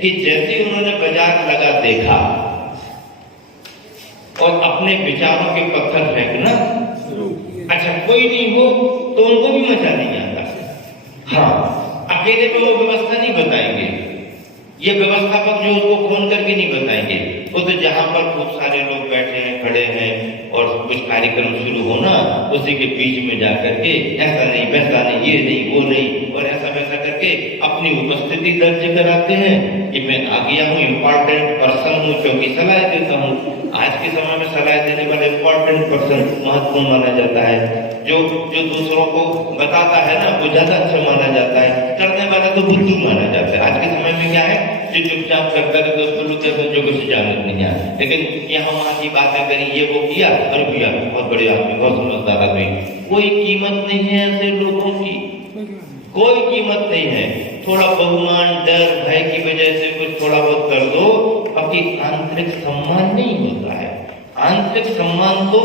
कि जैसे उन्होंने बाजार लगा देखा और अपने विचारों के पत्थर फेंकना, अच्छा कोई नहीं हो तो उनको भी मचा नहीं आता। हाँ, अकेले में वो व्यवस्था नहीं बताएंगे, ये व्यवस्थापक जो उसको फोन करके नहीं बताएंगे, वो तो जहां पर खूब सारे लोग बैठे हैं, खड़े हैं और कुछ कार्यक्रम शुरू होना, उसी के बीच में जाकर के ऐसा नहीं, वैसा नहीं, ये नहीं, वो नहीं और ऐसा वैसा कर करके अपनी उपस्थिति दर्ज कराते हैं कि मैं आ गया हूँ, इम्पोर्टेंट पर्सन हूँ, क्योंकि सलाह देता हूँ। आज के समय में सलाह देने वाला इम्पोर्टेंट पर्सन महत्वपूर्ण माना जाता है। जो दूसरों को बताता है ना, वो ज्यादा अच्छा माना जाता है, करने वाला तो बुद्धू माना जाता है। आज के समय में क्या है, जो चुपचाप करता है दोस्तों लोग जो कुछ जानत नहीं है, लेकिन यहाँ वहाँ की बातें करी, ये वो किया, अरे भैया बहुत बड़े आदमी, बहुत समझदार आदमी। कोई कीमत नहीं है ऐसे लोगों की, कोई कीमत नहीं है। थोड़ा बहुमान, डर, भय की वजह से कुछ थोड़ा बहुत कर दो, बाकी आंतरिक सम्मान नहीं होता है। आंतरिक सम्मान तो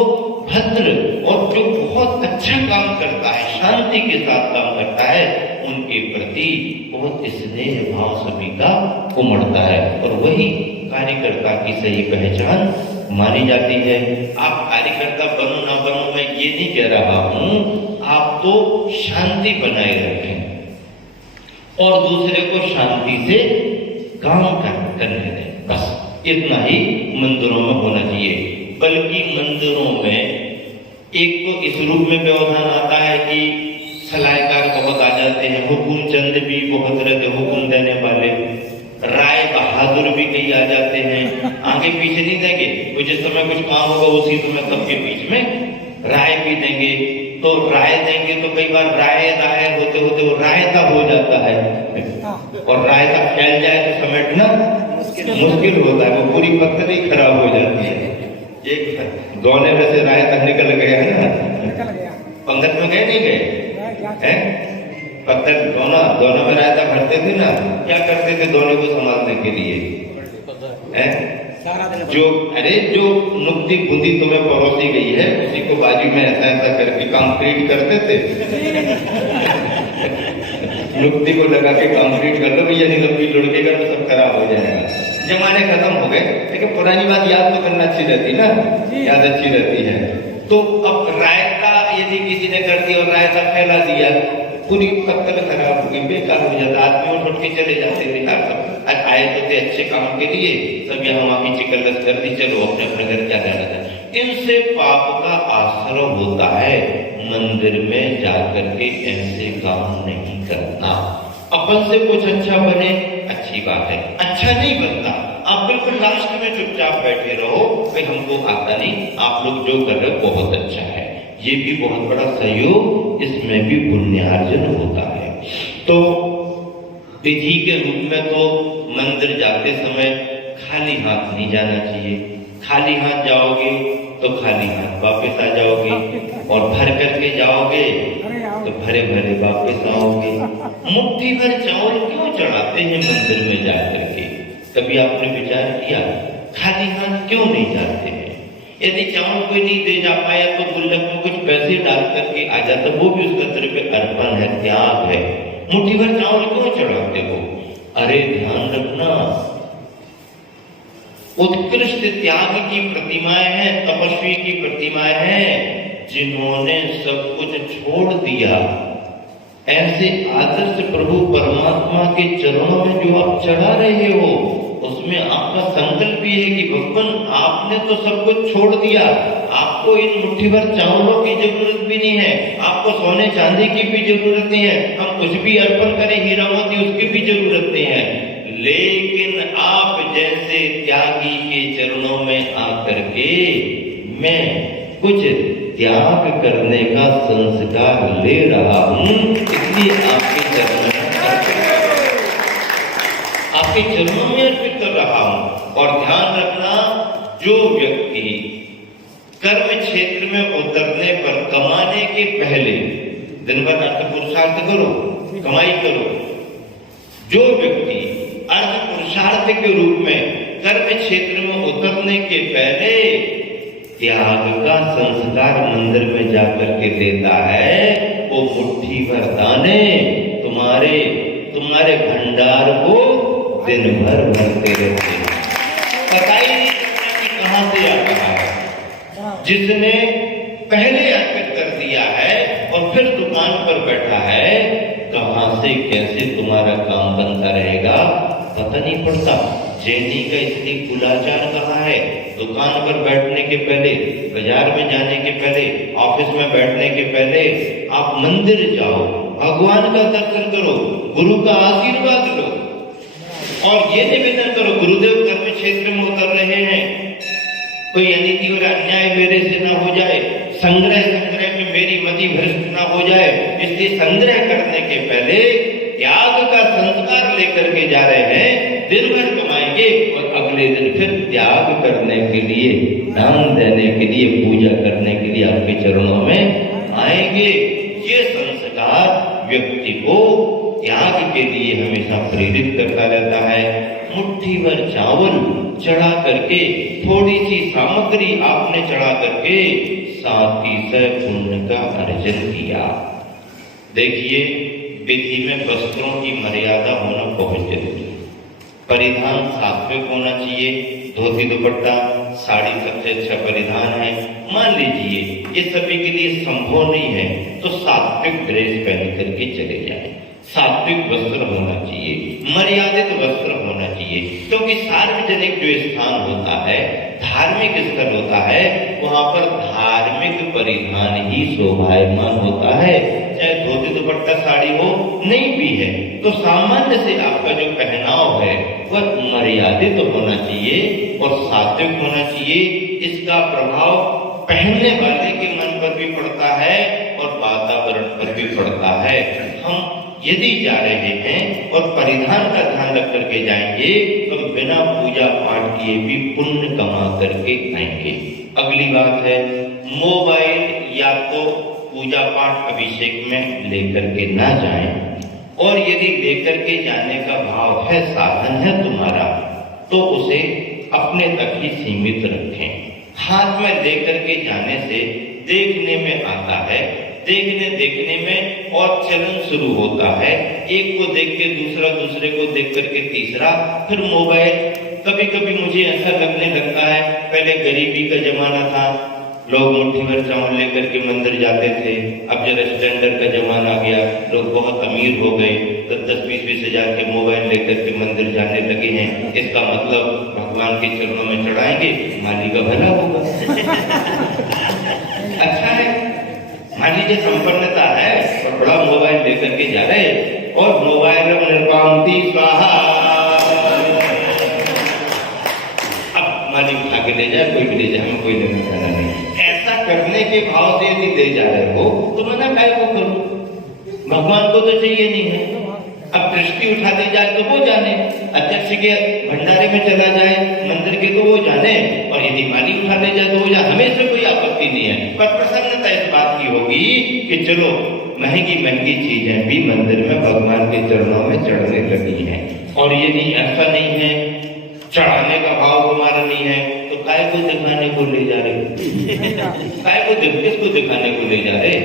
भद्र और जो बहुत अच्छा काम करता है, शांति के साथ काम करता है, उनके प्रति बहुत स्नेह भाव सभी का उमड़ता है, और वही कार्यकर्ता की सही पहचान मानी जाती है। आप कार्यकर्ता बनो ना बनो, मैं ये नहीं कह रहा हूं, आप तो शांति बनाए रखें और दूसरे को शांति से काम करने दें, बस इतना ही मंदिरों में होना चाहिए। बल्कि मंदिरों में एक तो इस रूप में व्यवधान आता है कि सलाहकार बहुत आ जाते हैं, हुकुम चंद भी बहुत रहते, हुकुम देने वाले, राय बहादुर भी कई आ जाते हैं, आगे पीछे नहीं देंगे, तो जिस समय कुछ काम होगा उसी समय सबके बीच में राय भी देंगे। तो राय देंगे तो कई बार राय होते होते वो रायता हो जाता है, और रायता फैल जाए तो समेटना मुश्किल होता है, वो पूरी पत्थर ही खराब हो जाती है। एक दोने में से रायता निकल गया है ना, पंगत में गए नहीं गए, पत्थर दोनों में रायता भरते थे ना, क्या करते थे दोनों को संभालने के लिए, जो नुक्ति बूंदी तुम्हें परोसी गई है उसी को बाजू में ऐसा ऐसा करके कंक्रीट करते थे। नुक्ति को लगा के कंक्रीट कर लो भैया, नहीं लंबी लुढ़केगा तो सब खराब हो जाएगा। जमाने खत्म हो गए, लेकिन पुरानी बात याद तो करना अच्छी रहती ना, याद अच्छी रहती है। तो अब रायता यदि किसी ने कर दिया और रायता फैला दिया, पूरी पत्तल खराब हो गई, बेकार हो जाता, आदमी उठ के चले जाते थे। सब आए तो थे अच्छे काम के लिए, सब यहाँ वहाँ की चिकल्लस कर दी, चलो अपने अपने घर क्या जाना था। इनसे पाप का आश्रय होता है। मंदिर में जाकर के ऐसे काम नहीं करना। अपन से कुछ अच्छा बने अच्छी बात है, अच्छा नहीं बनता आप बिल्कुल लास्ट में चुपचाप बैठे रहो, भाई हमको आता नहीं, आप लोग जो कर रहे हो बहुत अच्छा है, ये भी बहुत बड़ा सहयोग, इसमें भी पुण्यार्जन होता है। तो विधि के रूप में तो मंदिर जाते समय खाली हाथ नहीं जाना चाहिए। खाली हाथ जाओगे तो खाली हाथ वापस आ जाओगे, और भर करके जाओगे तो भरे भरे वापस आओगे। मुट्ठी भर चावल क्यों चढ़ाते हैं मंदिर में जाकर के? कभी आपने विचार किया खाली हाथ क्यों नहीं जाते हैं? यदि चावल कोई नहीं दे जा पाया तो गुल्लक में कुछ पैसे डाल करके आ जाता, वो भी उसका तरफ अर्पण है, त्याग है। मुट्ठी भर चावल क्यों चढ़ाते हो? अरे ध्यान रखना, उत्कृष्ट त्याग की प्रतिमाएं हैं, तपस्वी की प्रतिमाएं हैं, जिन्होंने सब कुछ छोड़ दिया। ऐसे आदर्श प्रभु परमात्मा के चरणों में जो आप चढ़ा रहे हो, उसमें आपका संकल्प भी है कि भगवान आपने तो सब कुछ छोड़ दिया, आपको इन मुट्ठी भर चावलों की जरूरत भी नहीं है, आपको सोने चांदी की भी जरूरत नहीं है, हम कुछ भी अर्पण करें हीरा मोती उसकी भी जरूरत नहीं है। लेकिन आप जैसे त्यागी के चरणों में आकर के मैं कुछ त्याग करने का संस्कार ले रहा हूं, इसलिए आपके चरणों में अर्पित कर रहा हूं। और ध्यान रखना, जो व्यक्ति कर्म क्षेत्र में उतरने पर कमाने के पहले दिन भर अर्थ पुरुषार्थ करो, कमाई करो। जो व्यक्ति अर्थ पुरुषार्थ के रूप में कर्म क्षेत्र में उतरने के पहले त्याग का संस्कार मंदिर में जाकर के देता है, वो मुट्ठी भर दाने तुम्हारे भंडार को दिन भर भरते रहते हैं। पता ही नहीं चलता कि कहां से आ रहा है। जिसने पहले अर्पित कर दिया है और फिर दुकान पर बैठा है, कहां से कैसे तुम्हारा काम बनता रहेगा पता नहीं पड़ता। जैनी का इसलिए कुलाचार कहा है, दुकान पर बैठने के पहले, बाजार में जाने के पहले, ऑफिस में बैठने के पहले आप मंदिर जाओ भगवान का दर्शन करो, गुरु का आशीर्वाद लो और ये निवेदन करो, गुरुदेव कर्म क्षेत्र में उतर रहे हैं, कोई अनिति और अन्याय मेरे से ना हो जाए, संग्रह में मेरी मति भ्रष्ट ना हो जाए, इसलिए संग्रह करने के पहले त्याग का संस्कार लेकर के जा रहे हैं। दिन भर कमाएंगे और अगले दिन फिर त्याग करने के लिए, दान देने के लिए, पूजा करने के लिए आपके चरणों में आएंगे। ये संस्कार व्यक्ति को त्याग के लिए हमेशा प्रेरित करता रहता है। मुट्ठी भर चावल चढ़ा करके, थोड़ी सी सामग्री आपने चढ़ा करके 37 पुण्य का अर्जन किया। देखिए, विधि में वस्त्रों की मर्यादा होना बहुत जरूरी है। परिधान सात्विक होना चाहिए, धोती दुपट्टा साड़ी सबसे अच्छा परिधान है। मान लीजिए ये सभी के लिए संभव नहीं है तो सात्विक ड्रेस पहन करके चले जाएं। सात्विक वस्त्र होना चाहिए, मर्यादित वस्त्र होना चाहिए, क्योंकि सार्वजनिक जो स्थान होता है, धार्मिक स्थल होता है, वहां पर धार्मिक परिधान ही शोभायमान होता है। चाहे धोती दुपट्टा साड़ी हो, नहीं भी है तो सामान्य से आपका जो पहनाव है वह मर्यादित होना चाहिए और सात्विक होना चाहिए। इसका प्रभाव पहनने वाले के मन पर भी पड़ता है और वातावरण पर भी पड़ता है। हम यदि जा रहे हैं और परिधान का ध्यान रख करके जाएंगे तो बिना पूजा पाठ किए भी पुण्य कमा करके आएंगे। अगली बात है, मोबाइल या तो पूजा पाठ अभिषेक में लेकर के ना जाएं, और यदि लेकर के जाने का भाव है, साधन है तुम्हारा, तो उसे अपने तक ही सीमित रखें। हाथ में लेकर के जाने से देखने में आता है, देखने में और चलन शुरू होता है। एक को देख के दूसरा, दूसरे को देख करके तीसरा, फिर मोबाइल। कभी कभी मुझे ऐसा लगने लगता है, पहले गरीबी का जमाना था, लोग मुट्ठी भर चावल लेकर के मंदिर जाते थे। अब जरा स्टैंडर्ड का जमाना आ गया, लोग बहुत अमीर हो गए, 10-20 हजार के मोबाइल लेकर के मंदिर जाने लगे हैं। इसका मतलब भगवान के चरणों में चढ़ाएंगे, माली का भला होगा। अच्छा है, मान लीजिए संपन्नता है और बड़ा मोबाइल लेकर के जा रहे, और मोबाइल निर्वांति स्वाहा, अब माली उठा के ले जाए, कोई भी ले जाए, हमें कोई लेना देना नहीं। ऐसा करने के भाव से यदि ले जा रहे हो तो मना काहे को करो, भगवान को तो चाहिए नहीं है। अब दृष्टि उठा दी जाए तो वो जाने, अध्यक्ष के भंडारे में चला जाए मंदिर के तो वो जाने, और यदि माली उठा ले जाए तो वो जाने, हमें इसमें कोई आपत्ति नहीं है। पर प्रसन्नता इस बात की होगी कि चलो महंगी चीजें भी मंदिर में भगवान के चरणों में चढ़ने लगी हैं। और यदि ऐसा नहीं है, चढ़ाने का भाव तुम्हारा नहीं है, तो काय को दिखाने को ले जा रहे, काय को किसको दिखाने को ले जा रहे?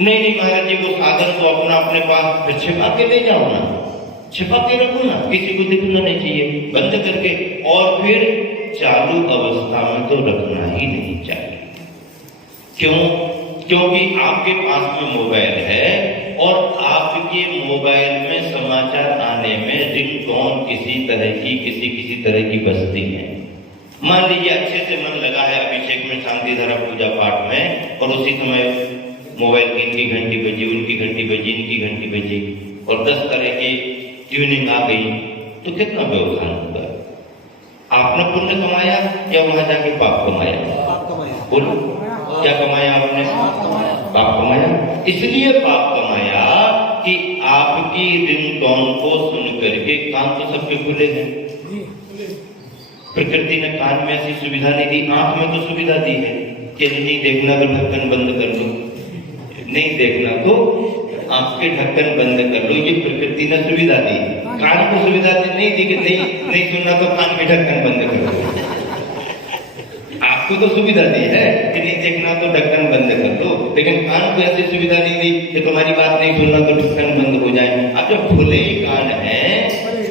नहीं महाराज जी, वो साधन को अपना अपने पास छिपा के ले जाओ ना, छिपा के रखो ना, किसी को दिखना नहीं चाहिए, बंद करके। और फिर चालू अवस्था में तो रखना ही नहीं चाहिए। क्यों? क्योंकि आपके पास में मोबाइल है और आपके मोबाइल में समाचार आने में रिंगटोन किसी तरह की बजती है। मान लीजिए अच्छे से मन लगा है अभिषेक में, शांति धारा पूजा पाठ में, और उसी समय मोबाइल की इनकी घंटी बजी, उनकी घंटी बजी, इनकी घंटी बजी, और 10 तरह की ट्यूनिंग आ गई, तो कितना व्यवधान होगा? आपने पुण्य कमाया या वहां जाके पाप कमाया? बोलो, क्या कमाया आपने? पाप कमाया। इसलिए पाप कमाया कि आपकी रिंगटोन को सुन करके, कान तो सबके खुले हैं, प्रकृति ने कान में ऐसी सुविधा नहीं दी, आंख में तो सुविधा दी है कि नहीं देखना तो ढक्कन बंद कर लो, नहीं देखना तो आंख के ढक्कन बंद कर लो, ये प्रकृति ने सुविधा दी। कान को सुविधा नहीं दी कि नहीं सुनना तो कान के ढक्कन बंद कर लो। आपको तो सुविधा दी है कि नहीं देखना तो ढक्कन बंद कर लो, लेकिन कान को ऐसी सुविधा नहीं दी कि तुम्हारी बात नहीं सुनना तो ढक्कन बंद हो जाए। अब जब खुले ही कान है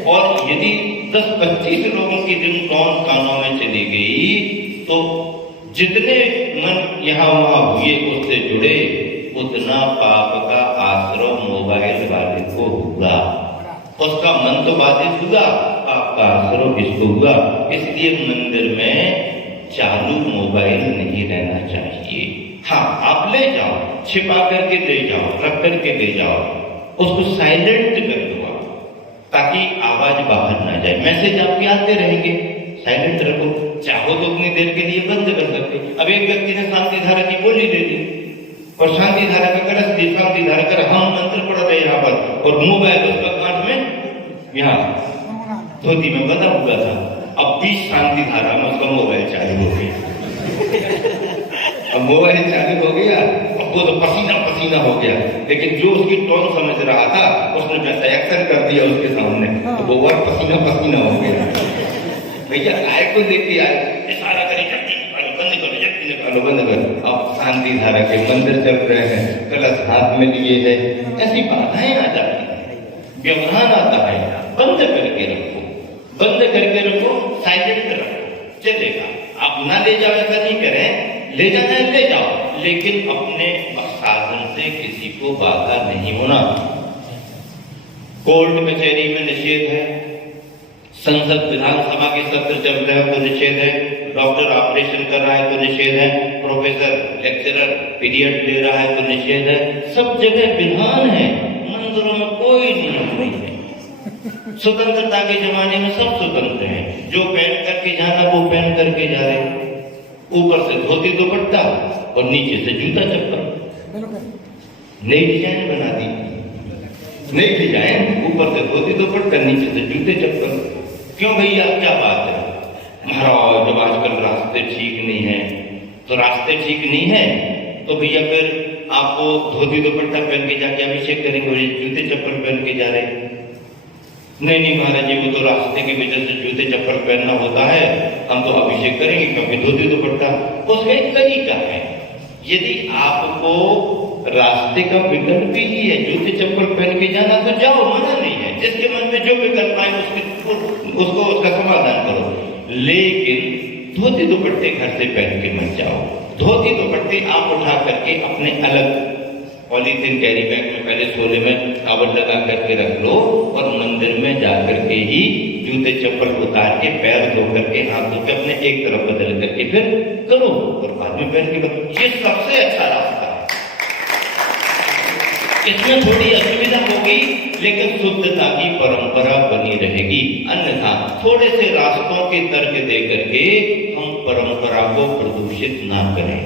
और यदि 10-25 लोगों की रिंगटोन कानों में चली गई तो जितने मन यहाँ वहां हुए उससे जुड़े, उतना पाप का आश्रय मोबाइल वाले को हुआ। उसका मन तो बाधित हुआ, पाप का आश्रय इसको हुआ। इसलिए मंदिर में चालू मोबाइल नहीं रहना चाहिए। हाँ, आप ले जाओ, छिपा करके ले जाओ, रख करके ले जाओ, उसको साइलेंट कर दो आप, ताकि आवाज बाहर ना जाए। मैसेज आपके आते रहेंगे, साइलेंट रखो। चाहो तो उतनी देर के लिए बंद कर सकते। अब एक व्यक्ति ने शांति धारा की बोली ले ली और शांति धारा का कलश दी, शांति धारा कर हम मंत्र पढ़ रहे यहाँ पर, और मोबाइल उसका कांच में यहाँ धोती में बंधा हुआ था। अब 20 शांति धारा में उसका मोबाइल चालू हो गया। अब मोबाइल चालू हो गया, अब वो तो पसीना पसीना हो गया, लेकिन जो उसकी टोन समझ रहा था उसने वैसा एक्शन कर दिया उसके सामने, तो वो और पसीना पसीना हो गया। भैया आए को देखिए, आए इशारा करे बंद करो, जल्दी निकालो, बंद करो। अब शांति धारा के मंदिर चल रहे हैं, कलश हाथ में लिए है, ऐसी बाधाएं आ जाती है, व्यवधान आता है। बंद करके रखो, बंद करके रखो, साइलेंट रखो, चलेगा। आप ना ले जाओ ऐसा नहीं करें, ले जाना है ले जाओ, लेकिन अपने साधन से किसी को बाधा नहीं होना। कोर्ट कचहरी में निषेध है, संसद विधानसभा के सत्र चल रहे हैं तो निषेध है, डॉक्टर ऑपरेशन कर रहा है तो निषेध है, प्रोफेसर लेक्चरर पीरियड ले रहा है तो निषेध है। सब जगह विधान है, मंदिरों में कोई नियम नहीं है। स्वतंत्रता के जमाने में सब स्वतंत्र हैं, जो पहन करके जाना वो पहन करके जा रहे, ऊपर से धोती दुपट्टा और नीचे से जूता चप्पल। नई डिजाइन बना दी, नई डिजाइन, ऊपर से धोती दुपट्टा, नीचे से जूते चप्पल। क्यों भैया क्या बात है? महाराज जब आजकल रास्ते ठीक नहीं है, तो रास्ते ठीक नहीं है तो भैया फिर आपको धोती दुपट्टा पहन के जाके अभिषेक करेंगे और जूते चप्पल पहन के जा रहे? नहीं महाराज जी, वो तो रास्ते की वजह से जूते चप्पल पहनना होता है, हम तो अभिषेक करेंगे क्योंकि धोती दुपट्टा। उसका एक तरीका है, यदि आपको रास्ते का विकल्प ही है जूते चप्पल पहन के जाना तो जाओ, मना नहीं है। जिसके मन में जो विकल्प आए उसको उसका समाधान करो, लेकिन धोती दुपट्टे घर से पहन के मत जाओ। धोती दुपट्टे आप उठा करके अपने अलग पॉलीथीन कैरी बैग में पहले छोले में कावड़ लगा करके रख लो, और मंदिर में जाकर के ही जूते चप्पल उतार के पैर धो करके हाथ धो के अपने एक तरफ बदल करके फिर करो और बाद में पहन के करो। ये सबसे अच्छा रास्ता है। इसमें थोड़ी असुविधा होगी, लेकिन शुद्धता की परंपरा बनी रहेगी। अन्यथा थोड़े से रास्तों के तर्क दे करके हम परंपरा को प्रदूषित ना करें।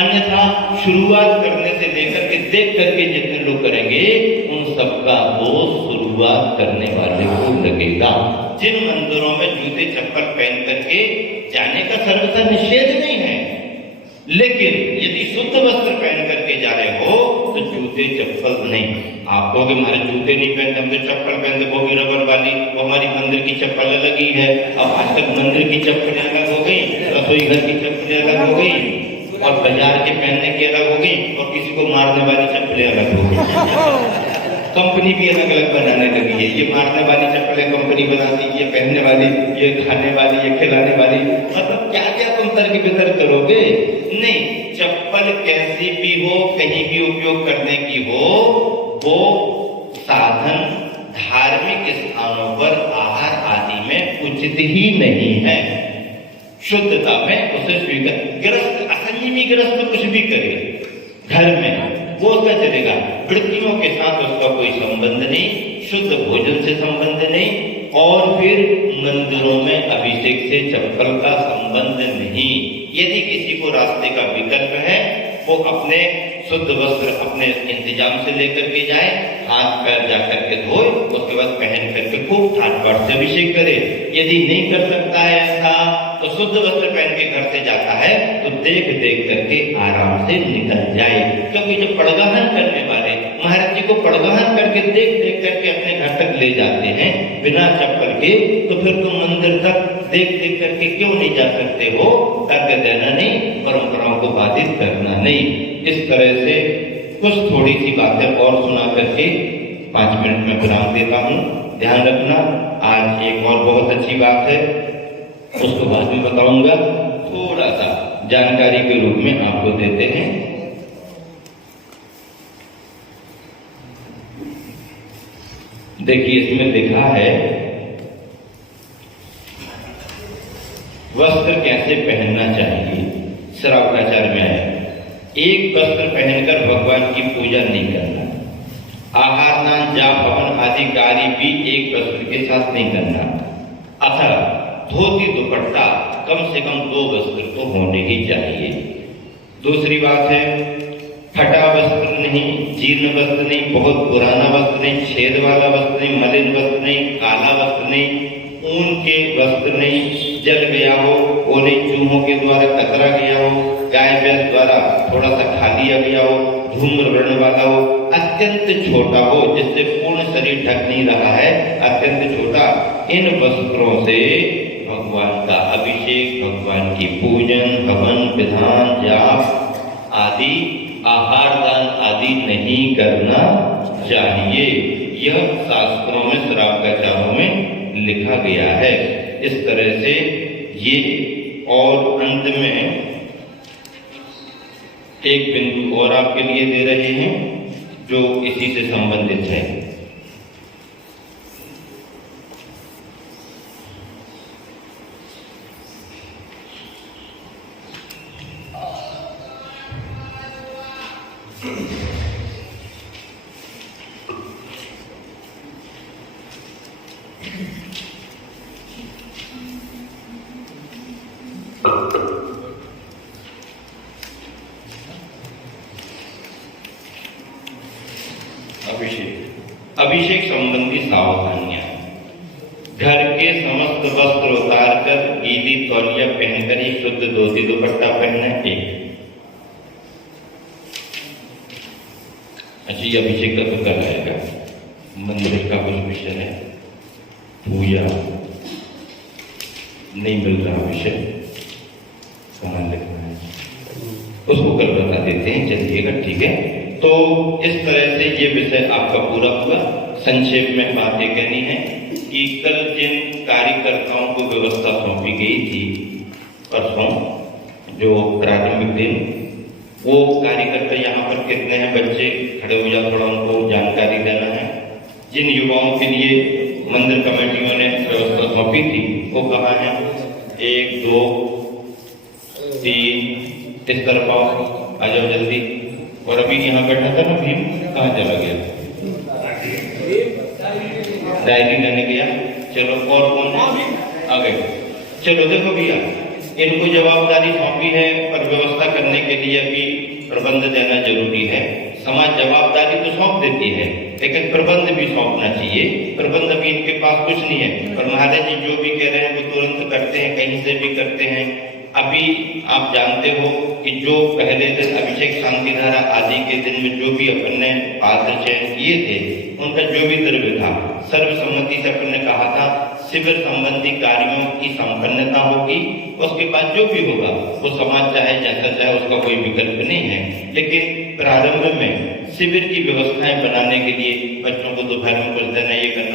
अन्यथा शुरुआत करने से लेकर के देख करके जितने लोग करेंगे उन सबका दोष शुरुआत करने वाले को लगेगा। जिन मंदिरों में जूते चप्पल पहन करके जाने का सर्वथा निषेध नहीं है, लेकिन यदि शुद्ध वस्त्र पहन करके जा रहे हो तो जूते चप्पल नहीं। आप कहोगे हमारे जूते नहीं पहनते, हम तो चप्पल पहनते, वो भी रबर वाली, वो हमारी मंदिर की चप्पल अलग ही है। अब आजकल मंदिर की चप्पलें अलग हो गई, रसोई घर की चप्पलें अलग हो गई, और बाजार के पहनने की अलग हो गई, और किसी को मारने वाली चप्पलें अलग हो गई। कंपनी भी अलग अलग बनाने लगी है, ये मारने वाली चप्पलें कंपनी बनाती, ये पहनने वाली, ये खाने वाली, ये खिलाने वाली। मतलब क्या क्या तुम तर्क वितर्क करोगे? नहीं, चप्पल कैसी भी हो, कहीं भी उपयोग करने की हो, वो साधन धार्मिक स्थानों पर आहार आदि में उचित ही नहीं है। शुद्धता में उसे स्वीकार, गृहस्थ असंयमी गृहस्थ कुछ भी करे घर में वो उसका चलेगा, वृत्तियों के साथ उसका कोई संबंध नहीं, शुद्ध भोजन से संबंध नहीं, और फिर मंदिरों में अभिषेक से चप्पल का संबंध नहीं। यदि किसी को रास्ते का विकल्प है वो अपने शुद्ध वस्त्र अपने इंतजाम से लेकर के जाए, हाथ पैर जाकर के धोए, उसके बाद पहन करके खूब ठाट बाट से अभिषेक करे। यदि नहीं कर सकता है ऐसा तो शुद्ध वस्त्र पहन के घर से जाता है तो देख देख करके आराम से निकल जाए। क्योंकि जो पड़गाहन करने वाले महाराज जी को पड़गाहन करके देख देख करके अपने घर तक ले जाते हैं बिना चप्पल के, तो फिर तुम मंदिर तक देख देख करके क्यों नहीं जा सकते हो? तर्क देना नहीं, परंपराओं को बाधित करना नहीं। इस तरह से कुछ थोड़ी सी बातें और सुना करके 5 मिनट में विराम देता हूँ। ध्यान रखना, आज एक और बहुत अच्छी बात है, उसको बाद में बताऊंगा। थोड़ा सा जानकारी के रूप में आपको देते हैं। देखिए इसमें लिखा है वस्त्र कैसे पहनना चाहिए, श्रावकाचार्य में आया। एक वस्त्र पहनकर भगवान की पूजा नहीं करना। आहार दान जाप हवन आदि कार्य भी एक वस्त्र के साथ नहीं करना। अतः धोती दुपट्टा कम से कम 2 वस्त्र तो होने ही चाहिए। दूसरी बात है, फटा वस्त्र नहीं, जीर्ण वस्त्र नहीं, बहुत पुराना वस्त्र नहीं, छेद वाला वस्त्र नहीं, मलिन वस्त्र नहीं, काला वस्त्र नहीं, ऊन के वस्त्र नहीं, जल गया हो, ओले चूहों के द्वारा कतरा गया हो, गाय भैंस द्वारा थोड़ा सा खा लिया गया हो, धूम्र वर्ण वाला हो, अत्यंत छोटा हो जिससे पूर्ण शरीर ढक नहीं रहा है, अत्यंत छोटा, इन वस्त्रों से भगवान का अभिषेक, भगवान की पूजन, हवन, विधान, जाप आदि, आहार दान आदि नहीं करना चाहिए। यह शास्त्रों में, श्रावकाचारों में लिखा गया है। इस तरह से ये, और अंत में एक बिंदु और आपके लिए दे रहे हैं जो इसी से संबंधित है। अभिषेक संबंधी सावधानियां। घर के समस्त वस्त्र उतार कर गीली तौलिया पहनकर ही शुद्ध धोती दुपट्टा पहनना है। अच्छा, ये अभिषेक का तो कल आएगा। मंदिर का कुछ विषय है, पूजा नहीं मिल रहा विषय, कहाँ लिखना है उसको कल बता देते हैं, चलिएगा, ठीक है। तो इस तरह से ये विषय आपका पूरा हुआ। संक्षेप में बात ये कहनी है कि कल जिन कार्यकर्ताओं को व्यवस्था सौंपी गई थी परसों, जो प्रारंभिक दिन, वो कार्यकर्ता यहाँ पर कितने हैं? बच्चे खड़े हो जाओ, थोड़ा उनको जानकारी देना है। जिन युवाओं के लिए मंदिर कमेटियों ने व्यवस्था सौंपी थी वो कहाँ है? 1 2 3 इस तरफ आओ, आ जाओ जल्दी। और अभी यहाँ बैठा था ना भीम, कहाँ चला गया? डायरी लेने गया। चलो, और कौन आ गए? चलो देखो भैया, इनको जवाबदारी सौंपी है और व्यवस्था करने के लिए भी प्रबंध देना जरूरी है। समाज जवाबदारी तो सौंप देती है, लेकिन प्रबंध भी सौंपना चाहिए। प्रबंध अभी इनके पास कुछ नहीं है, और महाराज जी जो भी कह रहे हैं वो तुरंत करते हैं, कहीं से भी करते हैं। अभी आप जानते हो कि जो पहले दिन अभिषेक शांति धारा आदि के दिन में जो भी अपन ने पात्र चयन किए थे, उनका जो भी द्रव्य था, सर्वसम्मति से अपन ने कहा था शिविर संबंधी कार्यों की संपन्नता होगी। उसके बाद जो भी होगा वो समाज चाहे जैसा चाहे, उसका कोई विकल्प नहीं है। लेकिन प्रारंभ में शिविर की व्यवस्थाएं बनाने के लिए बच्चों को दोपहर में कुछ देना, ये करना,